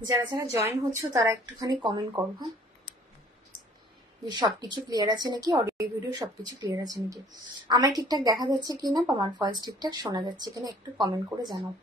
যারা যারা জয়েন হচ্ছে তারা একটুখানি কমেন্ট করো, হ্যাঁ, যে সবকিছু ক্লিয়ার আছে নাকি, অডিও ভিডিও সবকিছু ক্লিয়ার আছে নাকি, আমায় ঠিকঠাক দেখা যাচ্ছে কিনা বা আমার ভয়েস ঠিকঠাক শোনা যাচ্ছে কিনা একটু কমেন্ট করে জানাও।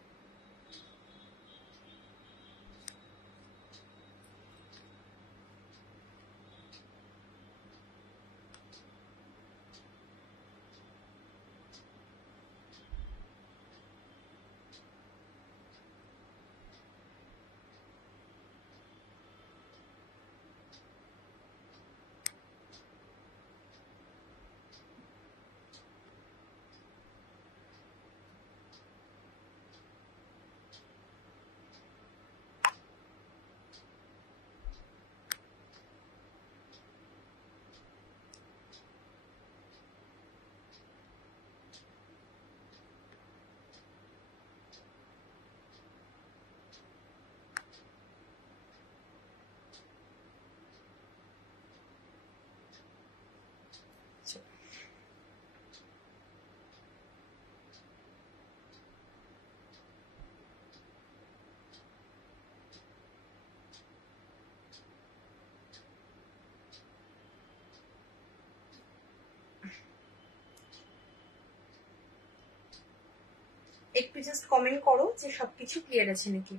একটু জাস্ট কমেন্ট করো যে সবকিছু ক্লিয়ার আছে নাকি।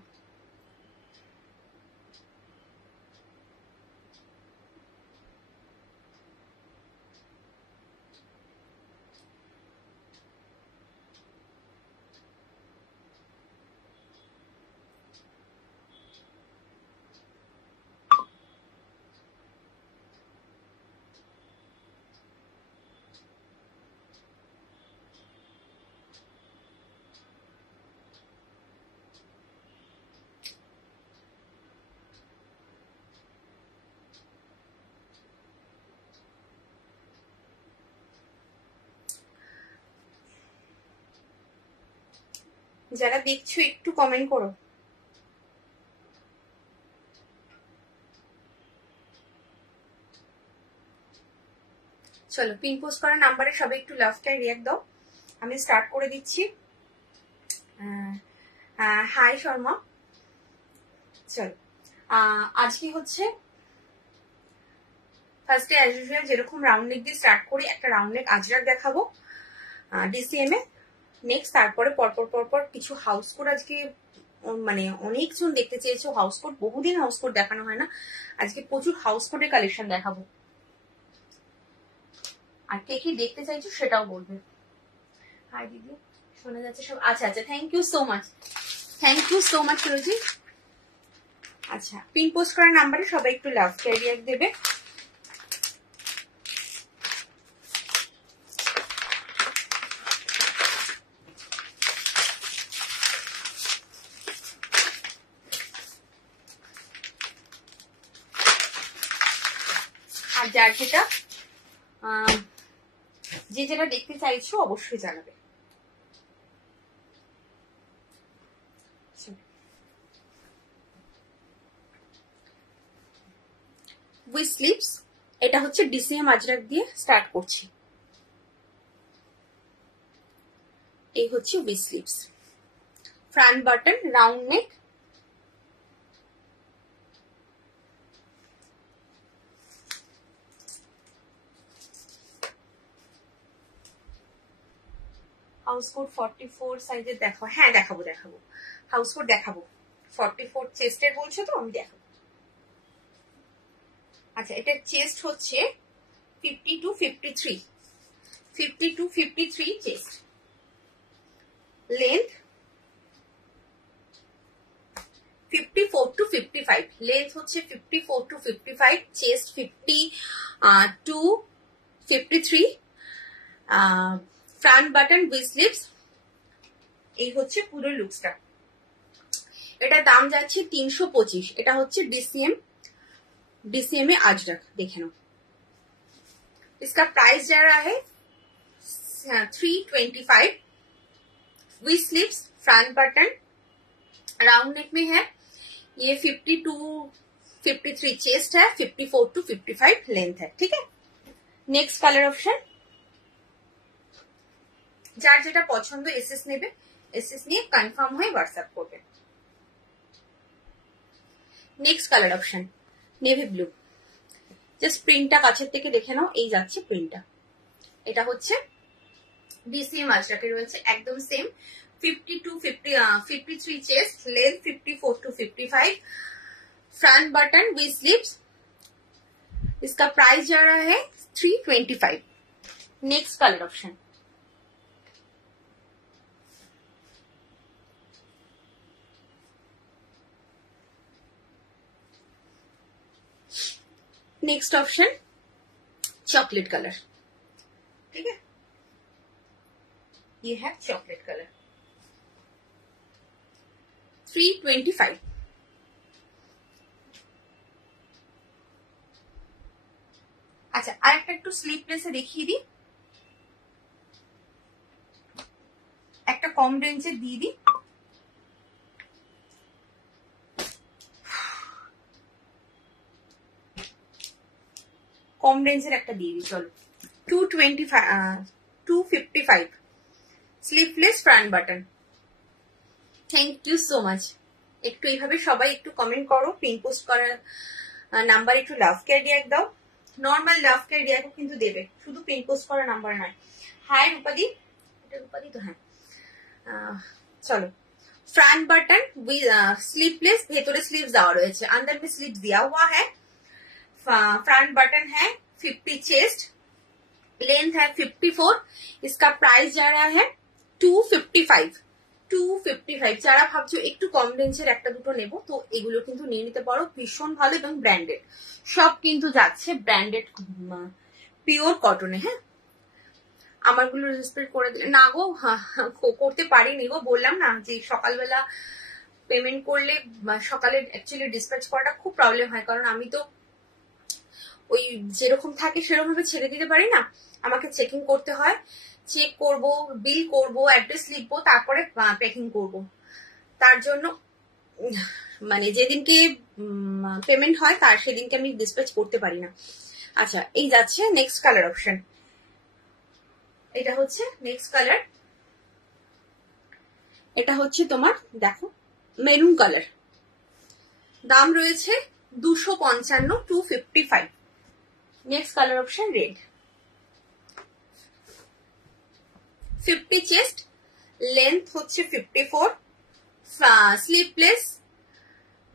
যারা দেখছো একটু কমেন্ট করো। চলো, পিন পোস্ট করা নাম্বারে সবাই একটু লাস্টটায় রিয়াক্ট দাও, আমি স্টার্ট করে দিচ্ছি। হাই শর্মা। চলো, আজকে হচ্ছে ফার্স্টে অ্যাজ ইউজুয়াল যেরকম রাউন্ড নেক দিয়ে স্টার্ট করি, একটা রাউন্ড নেক আজরাক দেখাবো ডিসিএম এ। নেক্সট তারপরে পরপর পরপর কিছু হাউস কোড, আজকে মানে অনেকজন দেখতে চেয়েছো হাউস কোড, বহুদিন হাউস কোড দেখানো হয় না, আজকে প্রচুর হাউস কোডের কালেকশন দেখাবো। আর কে কি দেখতে চাইছো সেটাও বলবে। হাই দিদি, শোনা যাচ্ছে সব? আচ্ছা আচ্ছা, thank you so much, thank you so much Rosy. আচ্ছা, পিন পোস্ট করার নাম্বারে সবাই একটু লাভ ক্যারিয়ার দেবে। আর যার যেটা যে যেটা দেখতে চাইছো অবশ্যই জানাবে। উইথ স্লিপস, এটা হচ্ছে ডিসিএম আজরাক দিয়ে স্টার্ট করছি। এই হচ্ছে with sleeves, front button, round neck, house coat 44 সাইজের দেখো। হ্যাঁ দেখাবো দেখাবো, হাউস কোড দেখাবো। 44 চেস্টের বলছো তো, আমি দেখাবো। আচ্ছা, এটার চেস্ট হচ্ছে 50 to 53, 50 to 53 chest. Length 54 to 55, length হচ্ছে 54 to 55, chest 50 to 53, front button with sleeves. এই হচ্ছে পুরো লুকসটা। এটা দাম যাচ্ছে 325। এটা হচ্ছে डीसीएम में अजरक, देखे लो। इसका प्राइस जा रहा है 325 with sleeves, front button, round neck में है। ये 50 to 53 चेस्ट है, 54 to 55 लेंथ है। ठीक है, नेक्स्ट कलर ऑप्शन যার যেটা পছন্দ এসএস নেবে, এসএস নিয়ে কনফার্ম হয়ে হোয়াটসঅ্যাপ করবে। Next colour option navy blue. Just প্রিন্টটা কাছের থেকে দেখে নাও, এই যাচ্ছে প্রিন্টটা। এটা হচ্ছে ডিসিএম আজরাকে রয়েছে একদম same 53 chest, length 54 to 55, front button with sleeves. इसका प्राइस जा रहा है 325। Next colour option next option chocolate colour. ठीक है, ये है चॉकलेट कलर 325। আচ্ছা, আর একটু স্লিপলেসে দেখিয়ে দিই, একটা কম রেঞ্জে দিয়ে দিই। কম রেঞ্জের একটা দিয়ে দিই, চলো 255 sleeveless front button. Thank you so much. একটু এইভাবে সবাই একটু কমেন্ট করো, পিন পোস্ট করার নাম্বার একটু লাভ কেয়ার দিয়ে দাও, নর্মাল লাভ কেয়ার দিয়ে কিন্তু দেবে, শুধু পিন পোস্ট করার নাম্বার নয়। হাই রূপাদি, এটা রূপাদি তো, হ্যাঁ চলো। फ्रंट बटन विद स्लीवलेस, ভেতরে স্লিভস দেওয়া রয়েছে, अंदर में स्लीव्स दिया हुआ है। फ्रंट बटन है 50 चेस्ट, लेंथ है 54। इसका प्राइस जा रहा है 255। যারা ভাবছো একটু কম রেঞ্জের একটা দুটো নেবো, তো এগুলো কিন্তু নিয়ে নিতে পারো, ভীষণ ভালো এবং ব্র্যান্ডেড, সব কিন্তু যাচ্ছে ব্র্যান্ডেড পিওর কটনে। হ্যাঁ, আমারগুলো রেসপেক্ট করে দিলে না গো, করতে পারিনি গো, বললাম না যে সকালবেলা পেমেন্ট করলে সকালে অ্যাকচুয়ালি ডিসপ্যাচ করাটা খুব প্রবলেম হয়, কারণ আমি তো ওই যেরকম থাকে সেরকম ভাবে ছেড়ে দিতে পারি না, আমাকে চেকিং করতে হয়, চেক করব, বিল করব, অ্যাড্রেস লিখবো, তারপরে প্যাকিং করব। তার জন্য মানে যেদিনকে পেমেন্ট হয় তার সেদিনকে আমি ডিসপ্যাচ করতে পারি না। আচ্ছা, এই যাচ্ছে নেক্সট কালার অপশন। এটা হচ্ছে নেক্সট কালার, এটা হচ্ছে তোমার দেখো মেরুন কালার, দাম রয়েছে 255, 255। Next colour option red, 50 chest, length হচ্ছে 54, স্লিভলেস,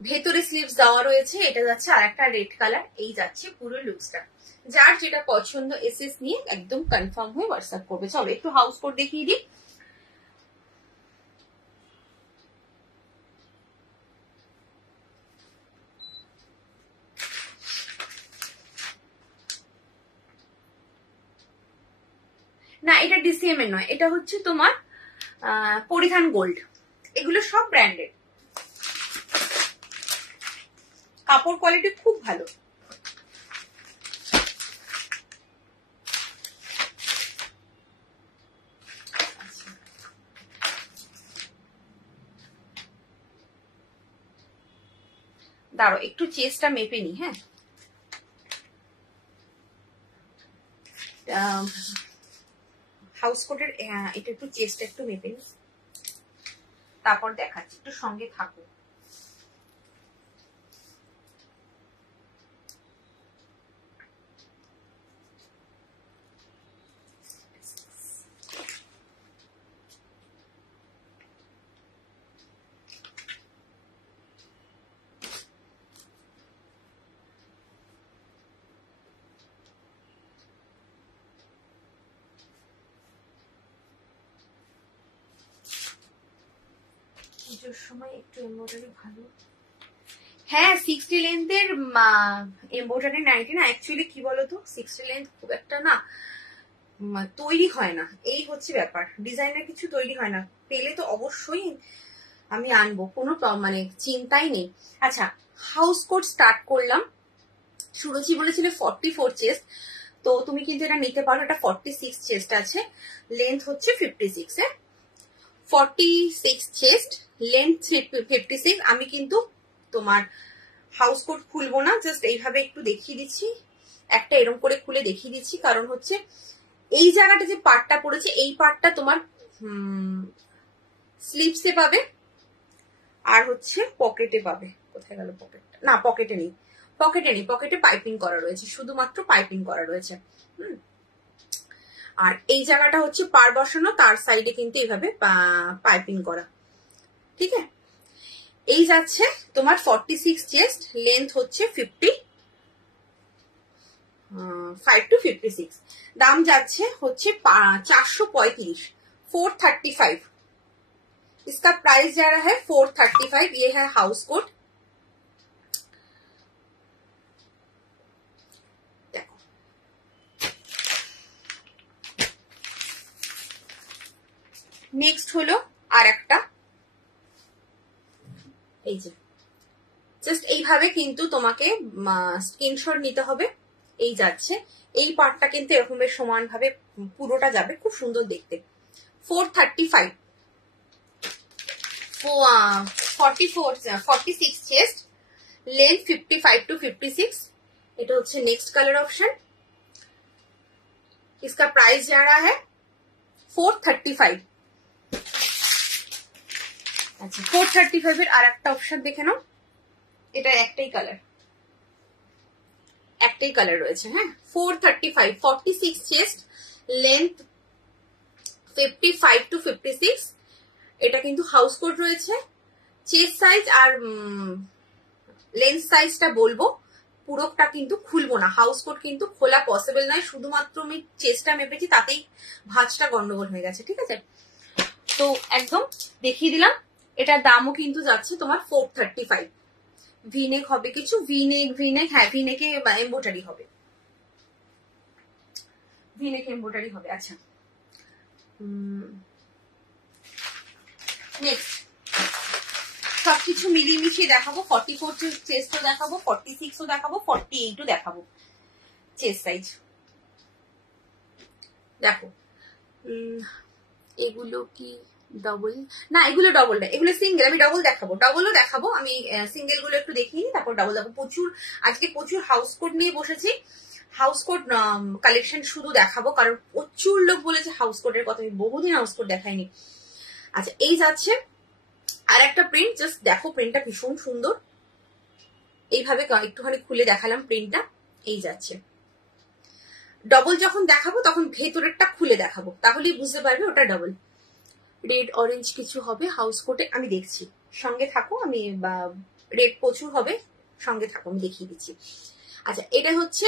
ভেতরে স্লিভস দেওয়া রয়েছে। এটা যাচ্ছে আর একটা রেড কালার। এই যাচ্ছে পুরো লুকসটা। যার যেটা পছন্দ এসএস নিয়ে একদম কনফার্ম হয়ে হোয়াটসঅ্যাপ করবে। চলো একটু হাউস কোড দেখিয়ে দিই। না, এটা ডিসিএম এর নয়, এটা হচ্ছে তোমার পরিধান গোল্ড। এগুলো সব ব্র্যান্ডেড, কাপড় কোয়ালিটি খুব ভালো। দাঁড়ো একটু চেস্টটা মেপে নি। হ্যাঁ, হাউস কোটের এটা একটু চেস্টটা একটু মেপে নি, তারপর দেখাচ্ছি, একটু সঙ্গে থাকো। পুজোর সময় একটু এমব্রয়ডারি ভালো। হ্যাঁ, 60 লেন্থের এমব্রয়ডারি নাইটি না, অ্যাকচুয়ালি কি বলতো, 60 লেন্থ খুব একটা না তৈরি হয় না, এই হচ্ছে ব্যাপার। ডিজাইনের কিছু তৈরি হয় না, পেলে তো অবশ্যই আমি আনবো, কোনো মানে চিন্তাই নেই। আচ্ছা, হাউস কোট স্টার্ট করলাম। সুরজি বলেছিল 44 চেস্ট, তো তুমি কিন্তু এটা নিতে পারো। এটা 46 চেস্ট আছে, লেন্থ হচ্ছে 56। 46 চেস্ট, লেন্থ 56। আমি কিন্তু তোমার হাউস কোট খুলবো না, জাস্ট এইভাবে একটু দেখিয়ে দিচ্ছি, একটা এরকম করে খুলে দেখিয়ে দিচ্ছি, কারণ হচ্ছে এই জায়গাটা যে পার্টটা পড়েছে, এই পার্টটা তোমার স্লিভসে পাবে আর হচ্ছে পকেটে পাবে। কোথায় গেল পকেটটা? না পকেটে নেই, পকেটে নেই, পকেটে পাইপিং করা রয়েছে, শুধুমাত্র পাইপিং করা রয়েছে। আর এই জায়গাটা হচ্ছে পার বসানো, তার সাইডে কিন্তু এইভাবে পাইপিং করা, ঠিক আছে। এই যাচ্ছে তোমার 46 চেস্ট, লেন্থ হচ্ছে 55 to 56, দাম যাচ্ছে হচ্ছে 435, 435। इसका प्राइस जा रहा है 435। ये है हाउस कोट। देखो नेक्स्ट হলো আর একটা, এই যে জাস্ট এইভাবে কিন্তু তোমাকে স্ক্রিনশট নিতে হবে। এই যাচ্ছে, এই পার্টটা কিন্তু এরকম সমান ভাবে পুরোটা যাবে, খুব সুন্দর দেখতে। 435, 46 চেস্ট, लेंथ 55 to 56। এটা হচ্ছে नेक्स्ट कलर ऑप्शन। इसका प्राइस जा रहा है 435। আচ্ছা 435 এর আরেকটা অপশন দেখে নাও, এটা একটাই কালার রয়েছে। হ্যাঁ 435, 46 চেস্ট, লেন্থ 55 to 56। এটা কিন্তু হাউস কোট রয়েছে। চেস্ট সাইজ আর লেন্থ সাইজটা বলবো, পুরোটা কিন্তু খুলবো না, হাউস কোট কিন্তু খোলা পসিবল নয়, শুধুমাত্র আমি চেস্টটা মেপেছি, তাতেই ভাঁজটা গন্ডগোল হয়ে গেছে, ঠিক আছে। তো একদম দেখিয়ে দিলাম। এটার দামও কিন্তু যাচ্ছে তোমার 435। ভিনেক হবে কিছু, ভিনেক হ্যাঁ ভিনেকে এমব্রয়ডারি হবে, ভিনেক এমব্রয়ডারি হবে। আচ্ছা নেক্সট সবকিছু মিলিয়ে মিশিয়ে দেখাবো। 44 চেস্টও দেখাবো, 46ও দেখাবো, 48ও দেখাবো চেস্ট সাইজ। দেখো এগুলো কি ডবল? না এগুলো ডবল না, এগুলো সিঙ্গেল। আমি ডবল দেখাবো, ডবলও দেখাবো। আমি সিঙ্গেল গুলো একটু দেখিয়ে নিই, তারপর ডবল দেখাবো। আজকে প্রচুর হাউস কোট নিয়ে বসেছি, হাউস কোট কালেকশন শুধু দেখাবো, কারণ প্রচুর লোক বলেছে হাউস কোটের কথা, আমি বহুদিন হাউস কোট দেখাইনি। আচ্ছা এই যাচ্ছে আর একটা প্রিন্ট, জাস্ট দেখো প্রিন্টটা ভীষণ সুন্দর। এইভাবে একটুখানি খুলে দেখালাম প্রিন্টটা। এই যাচ্ছে, ডবল যখন দেখাবো তখন ভেতরেরটা খুলে দেখাবো, তাহলেই বুঝতে পারবে ওটা ডবল। রেড অরেঞ্জ কিছু হবে হাউস কোটে, আমি দেখছি, সঙ্গে থাকো। আমি রেড প্রচুর হবে, সঙ্গে থাকো, আমি দেখিয়ে দিচ্ছি। আচ্ছা এটা হচ্ছে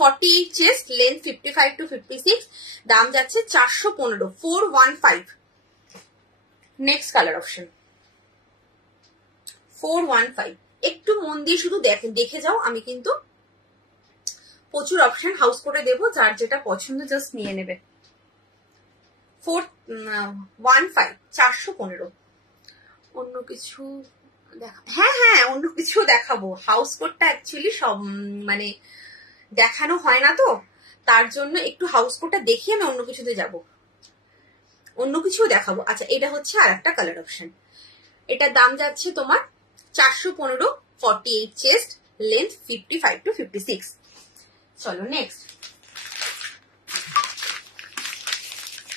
48 চেস্ট, লেন্থ 55 to 56, দাম যাচ্ছে 415, 415। Next colour option 415। একটু মন দিয়ে শুধু দেখে যাও, আমি কিন্তু প্রচুর অপশন হাউস কোটে দেবো, যার যেটা পছন্দ জাস্ট নিয়ে নেবে। 415, 415। অন্য কিছু হ্যাঁ অন্য কিছু দেখাবো। হাউস কোটটা অ্যাকচুয়ালি সব মানে দেখানো হয় না, তো তার জন্য একটু হাউস কোটটা দেখিয়ে আমি অন্য কিছুতে যাব, অন্য কিছুও দেখাবো। আচ্ছা এটা হচ্ছে আর একটা কালার অপশন, এটার দাম যাচ্ছে তোমার 415, 48 চেস্ট, লেন্থ 55 to 56। চলো নেক্সট।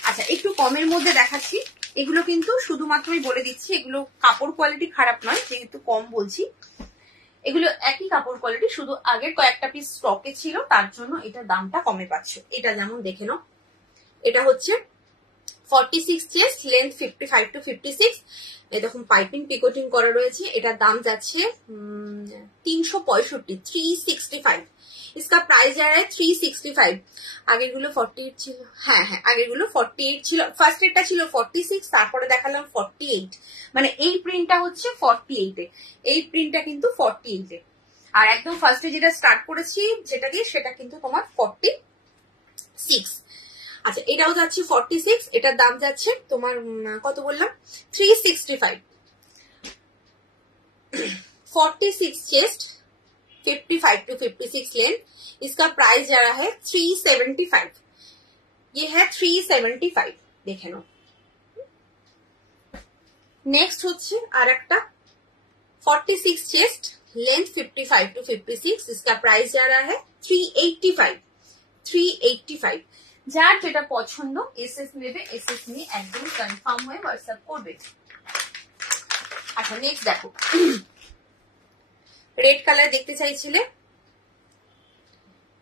আচ্ছা একটু কমের মধ্যে দেখাচ্ছি, এগুলো কিন্তু শুধুমাত্র আমি বলে দিচ্ছি, এগুলো কাপড় কোয়ালিটি খারাপ নয়, যেহেতু কম বলছি। এগুলো একই কাপড় কোয়ালিটি, শুধু আগের কয়েকটা পিস স্টকে ছিল, তার জন্য এটা দামটা কমে পাচ্ছ। এটা যেমন দেখে নাও, এটা হচ্ছে 46 চেস্ট, লেন্থ 55 to 56। এরকম পাইপিং পিকোটিং করা রয়েছে। এটার দাম যাচ্ছে 365, 365। इसका प्राइस जा रहा है 365। আগেরগুলো 48 ছিল, হ্যাঁ আগেরগুলো 48 ছিল। ফার্স্ট এরটা ছিল 46, তারপরে দেখালাম 48। মানে এই প্রিন্টটা হচ্ছে 48 এ, এই প্রিন্টটা কিন্তু 48 এ। আর একদম ফার্স্টে যেটা স্টার্ট করেছি যেটা দিয়ে, সেটা কিন্তু তোমার 46। আচ্ছা এটাও যাচ্ছে 46, এটার দাম যাচ্ছে তোমার কত বললাম, 365। 46 চেস্ট, 55 to 56 लेंथ, इसका प्राइस जा रहा है 375। ये है 375, देखे नो। नेक्स्ट হচ্ছে আর একটা 46 চেস্ট, लेंथ 55 to 56, इसका प्राइस जा रहा है 385, 385। যার যেটা পছন্দ এসএস নেবে, এসএস নিয়ে একদম কনফার্ম হয়ে হোয়াটসঅ্যাপ করবে। আচ্ছা নেক্সট দেখো, রেড কালার দেখতে চাইছিলে,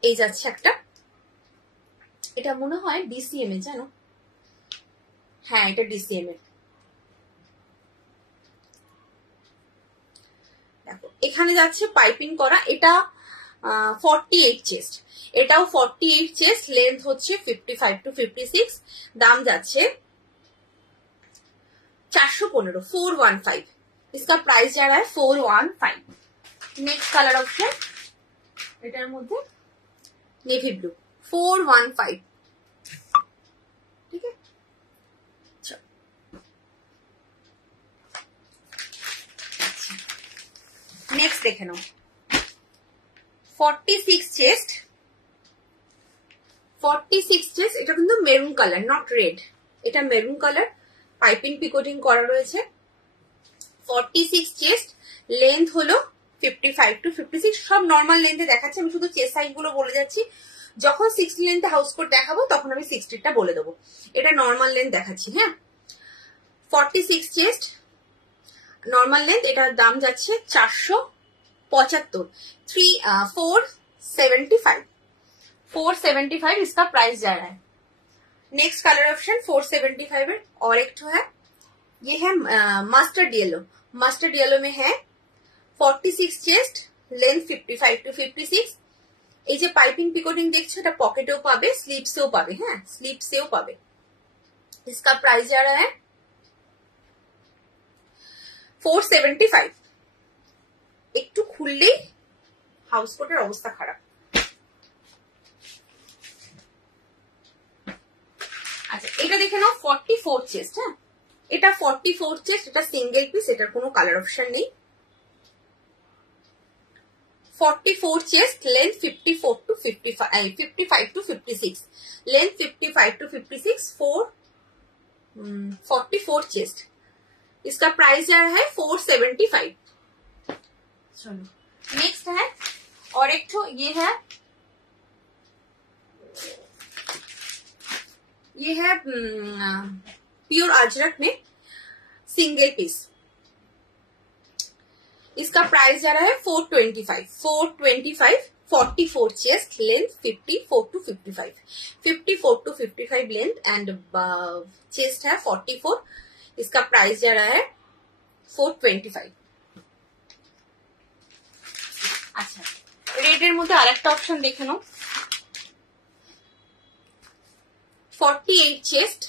এই যাচ্ছে একটা, এটা মনে হয় ডিসিএম এ, জানো? হ্যাঁ এটা ডিসিএম এর। দেখো এখানে যাচ্ছে পাইপিং করা, এটা 48 চেস্ট, এটাও 48 চেস্ট, লেন্থ হচ্ছে 55 to 56, দাম যাচ্ছে 415, 415, इसका प्राइस जा रहा है 415। नेक्स्ट कलर ऑप्शन এটার মধ্যে নেভি ব্লু, 415, ঠিক আছে। নেক্সট দেখে নাও, 46 চেস্ট, 46 চেস্ট, এটা কিন্তু মেরুন কালার, নট রেড, এটা মেরুন কালার, পাইপিং পিকোটিং করা রয়েছে। 46 চেস্ট, লেন্থ হলো 55 to 56, সব নর্মাল লেন্থে দেখাচ্ছে, আমি শুধু চেস্ট সাইজ গুলো বলে যাচ্ছি, যখন 60 লেন্থে হাউস কোট দেখাবো তখন আমি 60টা বলে দেবো, এটা নর্মাল লেন্থ দেখাচ্ছি। হ্যাঁ 46 চেস্ট নর্মাল লেন্থ, এটার দাম যাচ্ছে 475, 475, 475 इसका प्राइस जा रहा है। नेक्स्ट कलर ऑप्शन 475 है, और एक तो है, ये है मस्टर्ड येलो, मस्टर्ड येलो में है 46 চেস্ট, লেন্থ 55 to 56, এই যে পাইপিং পিকোটিং দেখছো এটা পকেটেও পাবে, স্লিপসেও পাবে, হ্যাঁ স্লিপসেও পাবে। इसका प्राइस जा रहा है 475। একটু খুললেই হাউস কোটের অবস্থা খারাপ। আচ্ছা এটা দেখে নাও 44 চেস্ট, হ্যাঁ এটা 44 চেস্ট, এটা সিঙ্গেল পিস, এটার কোনো কালার অপশন নেই। 44 chest, length 54 to 55, 55 to 56, length 55 to 56, 44 chest, इसका प्राइस जा रहा है 475। चलो नेक्स्ट है, और एक तो ये है प्योर अजरक में सिंगल पीस, इसका प्राइस जा रहा है 425, 425, 44 chest, length 54 to 55, 54 to 55 length and chest है 44, इसका प्राइस जा रहा है 425। अच्छा रेडेर मध्य आरेकटा ऑप्शन देखे नाओ, 48 चेस्ट,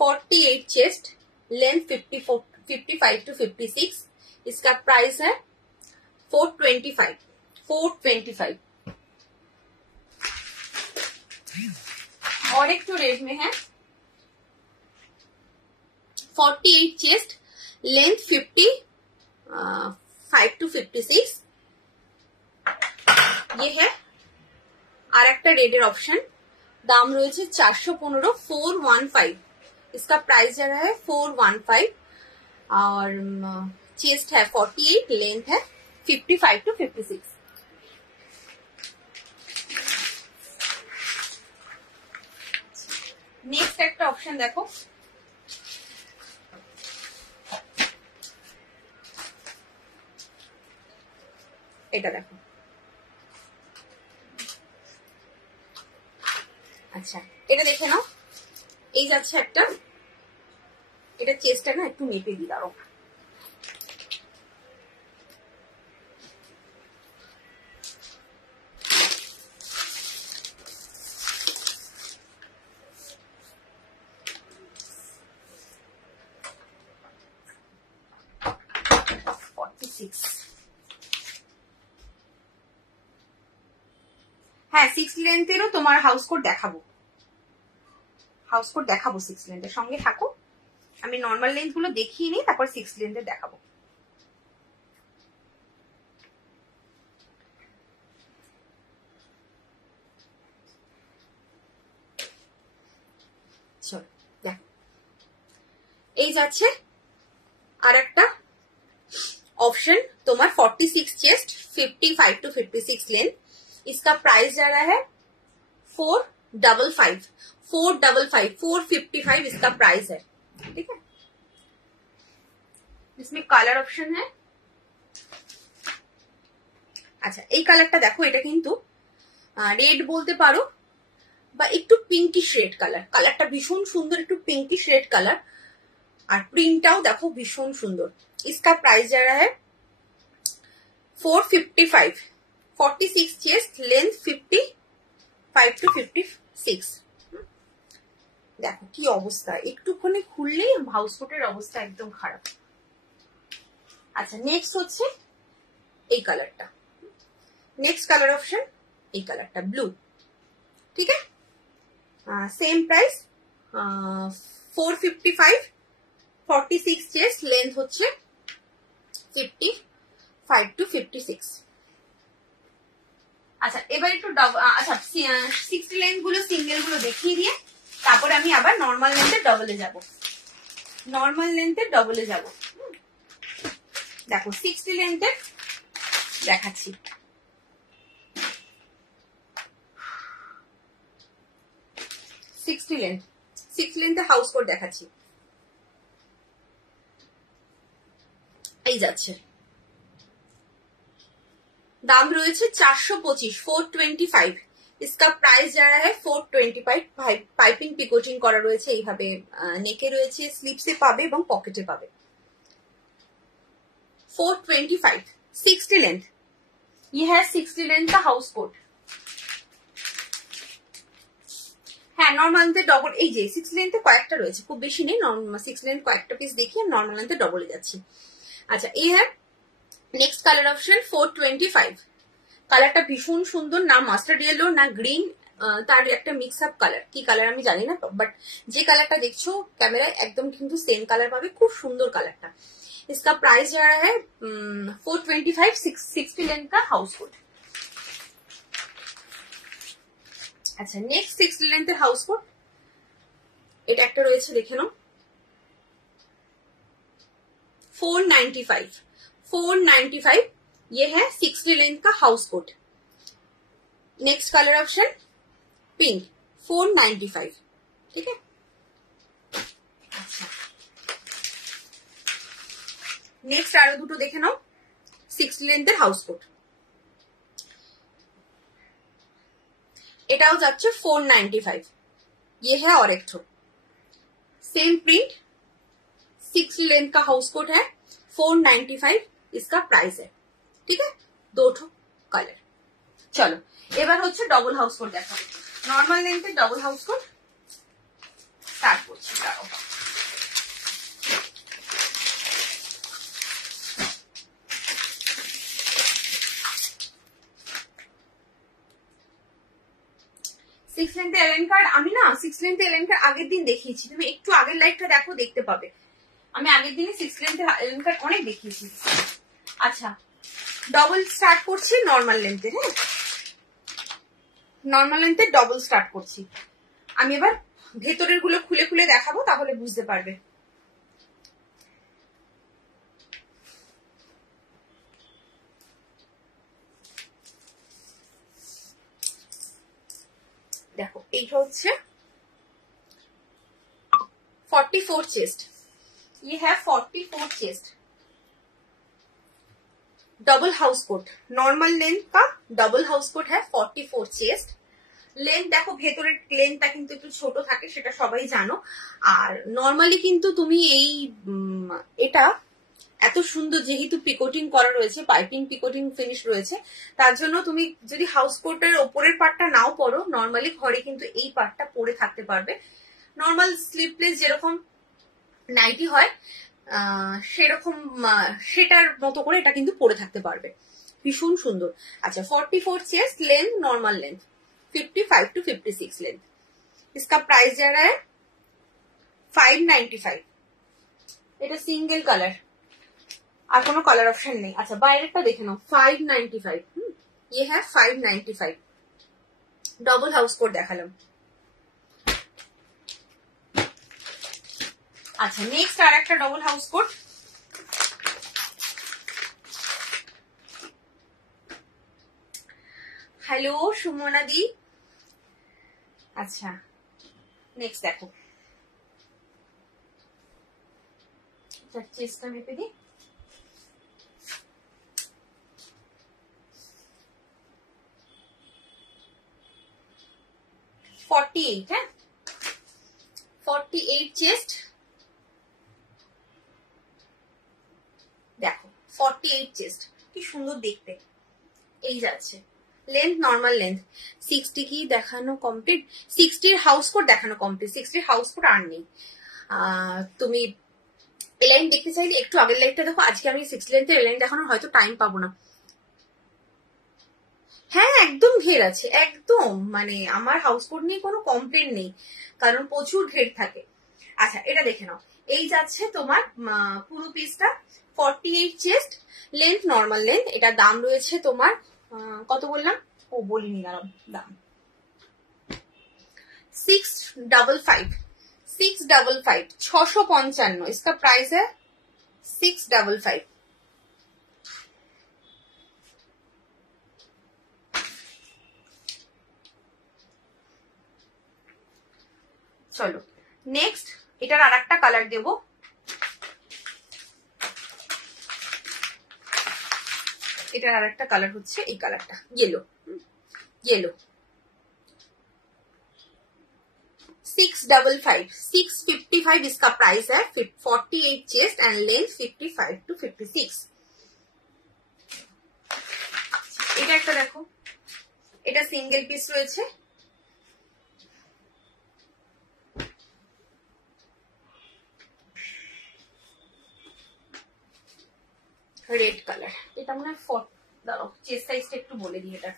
48 चेस्ट, लेंथ 54, 55 to 56, इसका प्राइस है 425, 425। और एक तो रेड में है 48 चेस्ट, लेंथ 55 to 56, ये है আর একটা রেডের অপশন, দাম রয়েছে 415, 415, इसका प्राइस जा रहा है 415, और चेस्ट है 48, लेंथ है 55 to 56। नेक्स्ट একটা অপশন দেখো, এটা দেখো, আচ্ছা এটা দেখে নাও, এই যাচ্ছে একটা, এটা চেস্টটা না একটু মেপে দিই, দাঁড়াও, হ্যাঁ 6 লেন্থেরও তোমার হাউস কোট দেখাবো, হাউস কোট দেখাবো 6 লেন্থের, সঙ্গে থাকো, আমি নর্মাল লেন্থ গুলো দেখিয়ে নিই, তারপর 6 লেন্থের দেখাবো। চলো দেখো, এই যাচ্ছে আর একটা ऑप्शन तुम्हार 46 चेस्ट, 55 to 56 लेंथ, इसका प्राइस जा रहा है 455, 455, 455 इसका प्राइस है, ठीक है। इसमें কালার অপশন है। আচ্ছা এই কালারটা দেখো, এটা কিন্তু রেড বলতে পারো বা একটু পিঙ্কিশ রেড কালার। কালারটা ভীষণ সুন্দর, একটু পিঙ্কিশ রেড কালার, আর প্রিন্টটাও দেখো ভীষণ সুন্দর। इसका प्राइस जा रहा है 455, 46 चेस्ट, लेंथ 55 to 56। দেখো কি অবস্থা, একটুখানি খুললেই হাউস কোটের অবস্থা একদম খারাপ। আচ্ছা নেক্সট হচ্ছে এই কালারটা, নেক্সট কালার অপশন এই কালারটা ব্লু, ঠিক আছে। সেম প্রাইস 455, 46 চেস্ট, লেন্থ হচ্ছে 55 to 56। আচ্ছা এবার একটু আচ্ছা 60 লেন্থ গুলো সিঙ্গেল গুলো দেখিয়ে দিয়ে তারপরে আমি আবার নর্মাল লেন্থের ডবলে যাব। নর্মাল লেন্থের ডবলে যাব। দেখো 60 লেন্থের দেখাচ্ছি। সিক্স লেন্থের হাউস কোট দেখাচ্ছি। এই যাচ্ছে, দাম রয়েছে 425, 425। इसका प्राइस जा रहा है 425। पाइपिंग पिकोटिंग করা রয়েছে, এইভাবে নেকে রয়েছে, স্লিপসে পাবে এবং পকেটে পাবে। 425, 60 लेंथ। ये है 60 लेंथ का हाउस कोट। হ্যাঁ নর্মাল লেন্থে ডবল, এই যে 6 লেন্থে কয়েকটা রয়েছে, খুব বেশি নেই, 6 লেন্থ কয়েকটা পিস দেখিয়ে নর্মাল লেন্থে ডবলে যাচ্ছি। আচ্ছা এই হ্যাঁ নেক্সট কালার অপশন 425। কালারটা ভীষণ সুন্দর, না মাস্টার্ড ইয়েলো না গ্রিন, তার একটা মিক্স আপ কালার, কি কালার আমি জানি না, বাট যে কালারটা দেখছো ক্যামেরায় একদম কিন্তু সেম কালার পাবে, খুব সুন্দর কালারটা। इसका प्राइस जा रहा है 425, 60 लेंथ का हाउस कोट। আচ্ছা নেক্সট 60 লেন্থের হাউস কোট, এটা একটা রয়েছে দেখে নাও, 495, 495। ये है 60 लेंथ का house coat. Next colour option pink, 495, ठीक है। अच्छा नेक्स्ट আরো দুটো দেখে নাও 60 লেন্থের হাউস কোট। এটাও যাচ্ছে 495। ये है और एक ठो सेम प्रिंट, 60 लेंथ का हाउस कोट है, 495 इसका प्राइस है, ठीक है। दो ठो কালার। চলো এবার হচ্ছে ডবল হাউস কোট দেখাবো। নর্মাল লেন্থের ডবল হাউস কোট স্টার্ট করছি। দাঁড়াও, সিক্স লেন্থ এলেন কার্ড আমি না 6 লেন্থ এলেন কার্ড আগের দিন দেখিয়েছি, তুমি একটু আগের লাইভটা দেখো, দেখতে পাবে আমি আগের দিনে 6 লেন্থ এলেন কার্ড অনেক দেখিয়েছি। আচ্ছা ডবল স্টার্ট করছি নর্মাল লেন্থের। হ্যাঁ নর্মাল লেন্থের ডবল স্টার্ট করছি আমি। এবার ভেতরের গুলো খুলে খুলে দেখাবো, তাহলে বুঝতে পারবে। দেখো এইটা হচ্ছে 44 चेस्ट, ये है 44 chest, double house coat, normal length का डबल हाउस कोट है, 44 चेस्ट। লেন্থ দেখো ভেতরের লেন্থটা কিন্তু একটু ছোট থাকে, সেটা সবাই জানো। আর নর্মালি কিন্তু তুমি এই এটা এত সুন্দর যেহেতু পিকোটিং করা রয়েছে, পাইপিং পিকোটিং ফিনিশ রয়েছে, তার জন্য তুমি যদি হাউস কোটের ওপরের পার্টটা নাও পরো, নর্মালি ঘরে কিন্তু এই পার্টটা পরে থাকতে পারবে। নর্মাল স্লিপলেস যেরকম নাইটি হয় সেরকম সেটার মতো করে এটা কিন্তু পরে থাকতে পারবে, ভীষণ সুন্দর। আচ্ছা 44 chest, length normal length 55 to 56 length. इसका प्राइस जा रहा है 595। এটা সিঙ্গেল কালার, আর কোনো কালার অপশন নেই। আচ্ছা বাইরেরটা দেখে নাও, 595। ये है 595। ডবল হাউস কোট দেখালাম। আচ্ছা নেক্সট আর একটা double house coat, hello Sumana দি। আচ্ছা নেক্সট দেখো, চেষ্টা মেপে দিই। 48, হ্যাঁ 48 চেস্ট, দেখো 48 চেস্ট, কি সুন্দর দেখতে। এই যাচ্ছে লেন্থ, নর্মাল লেন্থ। 60 কি দেখানো কমপ্লিট, 60 হাউস কোট দেখানো কমপ্লিট, 60 হাউস কোট আর নেই। তুমি এই লাইন দেখতে চাইলে একটু আগের লাইনটা দেখো, আজকে আমি 60 লেন্থের এই লাইন দেখানোর হয়তো টাইম পাবো না। হ্যাঁ একদম ঘের আছে, একদম মানে আমার হাউস কোট নিয়ে কোনো কমপ্লেন নেই, কারণ প্রচুর ঘের থাকে। আচ্ছা এটা দেখে নাও, এই যাচ্ছে তোমার পুরো পিসটা 48 চেস্ট, লেন্থ নর্মাল লেন্থ। এটা দাম রয়েছে তোমার কত বললাম, ও বলিনি দাঁড়াও দাম, 655, 655, 655 इसका प्राइस है 655। চলো নেক্সট, এটার আর একটা কালার দেবো, এটার আর একটা কালার হচ্ছে এই কালারটা, येलो येलो। 655, 655 इसका प्राइस है, 48 चेस्ट एंड लेंथ 55 to 56। এটা একটা দেখো, এটা সিঙ্গেল পিস রয়েছে, রেড কালার। এটা মনে হয় দাঁড়াও চেস্ট সাইজটা একটু বলে দিই, এটা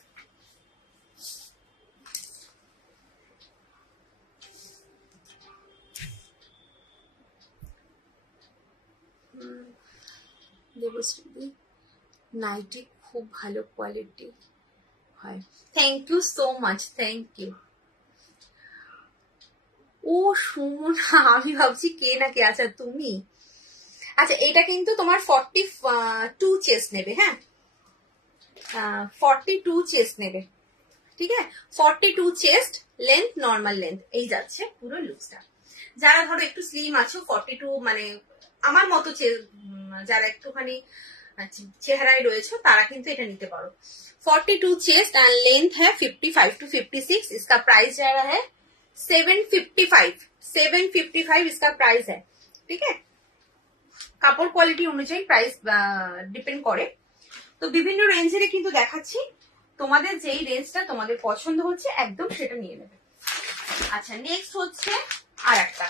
দেবশ্রী নাইটি খুব ভালো কোয়ালিটি হয়, thank you so much, thank you. ও সুমন, আমি ভাবছি কে না কে, আচ্ছা তুমি। আচ্ছা এটা কিন্তু তোমার 42 চেস্ট নেবে, হ্যাঁ 42 চেস্ট নেবে, ঠিক আছে 42 চেস্ট, লেন্থ নর্মাল লেন্থ। এই যাচ্ছে পুরো লুকসটা। যারা ধরো একটু স্লিম আছো, 42 মানে আমার মতো যারা একটুখানি চেহারায় রয়েছে তারা কিন্তু এটা নিতে পারো। 42 चेस्ट एंड लेंथ है 55 to 56। इसका प्राइस जा रहा है 755, 755 इसका प्राइस है, ঠিক আছে। কাপড় কোয়ালিটি অনুযায়ী প্রাইস ডিপেন্ড করে, তো বিভিন্ন রেঞ্জের কিন্তু দেখাচ্ছি, তোমাদের যেই রেঞ্জটা তোমাদের পছন্দ হচ্ছে একদম সেটা নিয়ে নেবে। আচ্ছা নেক্সট হচ্ছে আর একটা,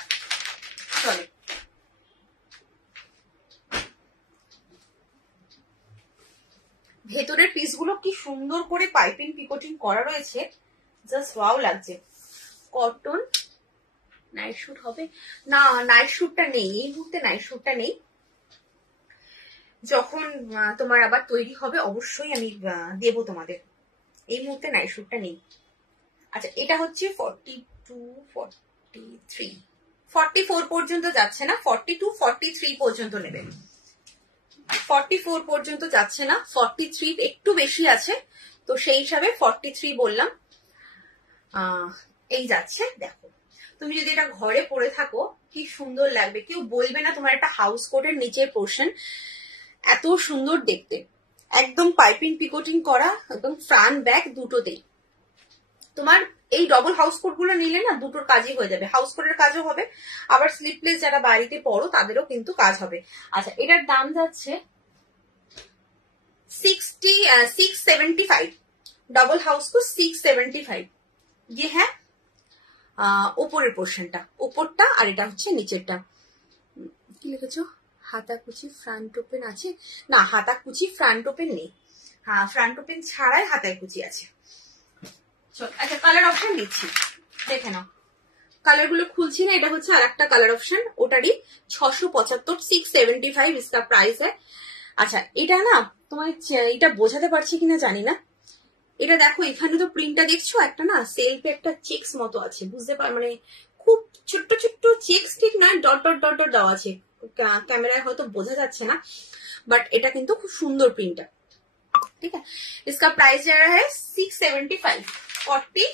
চলো ভেতরের পিসগুলো কি সুন্দর করে পাইপিং পিকোটিং করা রয়েছে, জাস্ট ওয়াও লাগছে। কটন নাইট শুট হবে না, নাইট শুটটা নেই এই মুহূর্তে, নাইট শুটটা নেই, যখন তোমার আবার তৈরি হবে অবশ্যই আমি দেব তোমাদের, এই মুহূর্তে নাইট শুটটা নেই। আচ্ছা এটা হচ্ছে 42, 43, 44 পর্যন্ত যাচ্ছে না, 42, 43 পর্যন্ত নেবে, 44 পর্যন্ত যাচ্ছে না, 43 একটু বেশি আছে, তো সেই হিসাবে 43 বললাম। এই যাচ্ছে, দেখো তুমি যদি এটা ঘরে পরে থাকো কি সুন্দর লাগবে, কেউ বলবে না তোমার একটা হাউস কোটের নিচের পোর্শন এত সুন্দর দেখতে, একদম পাইপিং পিকোটিং করা, একদম ফ্রন্ট ব্যাক দুটোতেই। তোমার এই ডবল হাউস কোট গুলো নিলে না দুটোর কাজই হয়ে যাবে, হাউস কোটের কাজও হবে, আবার স্লিপলেস যারা বাড়িতে পরো তাদেরও কিন্তু কাজ হবে। আচ্ছা এটার দাম যাচ্ছে 675, डबल हाउस को 675। ये है উপরের পোর্শনটা, উপরটা, আর এটা হচ্ছে নিচেরটা। কি লিখেছো, হাতাকুচি ফ্রন্ট ওপেন আছে না, হাতাকুচি ফ্রন্ট ওপেন নেই, হ্যাঁ ফ্রন্ট ওপেন ছাড়াই হাতায় কুচি আছে। আচ্ছা কালার অপশন দিচ্ছি, দেখে নাও, কালার গুলো খুলছি না, এটা হচ্ছে আর একটা কালার অপশন, ওটারই 675, 675 इसका प्राइस है। আচ্ছা এটা না তোমার এটা বোঝাতে পারছি কিনা জানি না, এটা দেখো এখানে তো প্রিন্টটা দেখছো একটা না সেলফে একটা চেক্স মতো আছে, বুঝতে পার মানে খুব ছোট্ট ছোট্ট চেক্স, ঠিক না ডট ডট ডট ডট দেওয়া আছে, ক্যামেরায় হয়তো বোঝা যাচ্ছে না, বাট এটা কিন্তু খুব সুন্দর প্রিন্টটা, ঠিক আছে। इसका प्राइस जा रहा है 675। 40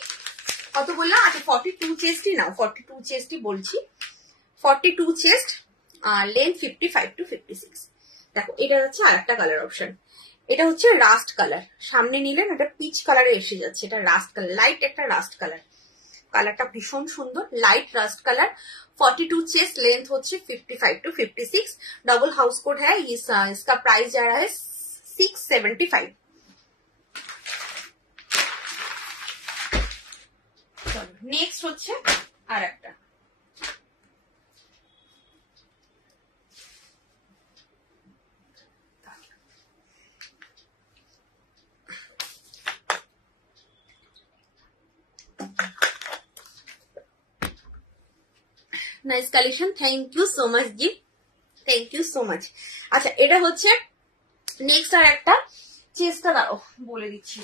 কত বললাম, আচ্ছা 42 চেস্টই নাও, 42 চেস্টই বলছি, 42 চেস্ট আর লেন্থ 55 to 56। দেখো এটা হচ্ছে আর একটা কালার অপশন, এটা হচ্ছে রাস্ট কালার, সামনে নিলেন এটা পিচ কালারে এসে যাচ্ছে, এটা রাস্ট কালার, লাইট একটা রাস্ট কালার, কালারটা ভীষণ সুন্দর, light rushed colour. 42 chest, length होच्छे 55 to 56, डबल हाउस कोट है। इसका प्राइस जा रहा है 675। नेक्स्ट होच्छे আর একটা, nice collection, thank you so much ji, thank you so much. अच्छा এটা হচ্ছে নেক্সট আর একটা চেষ্টা, দাও বলে দিচ্ছি।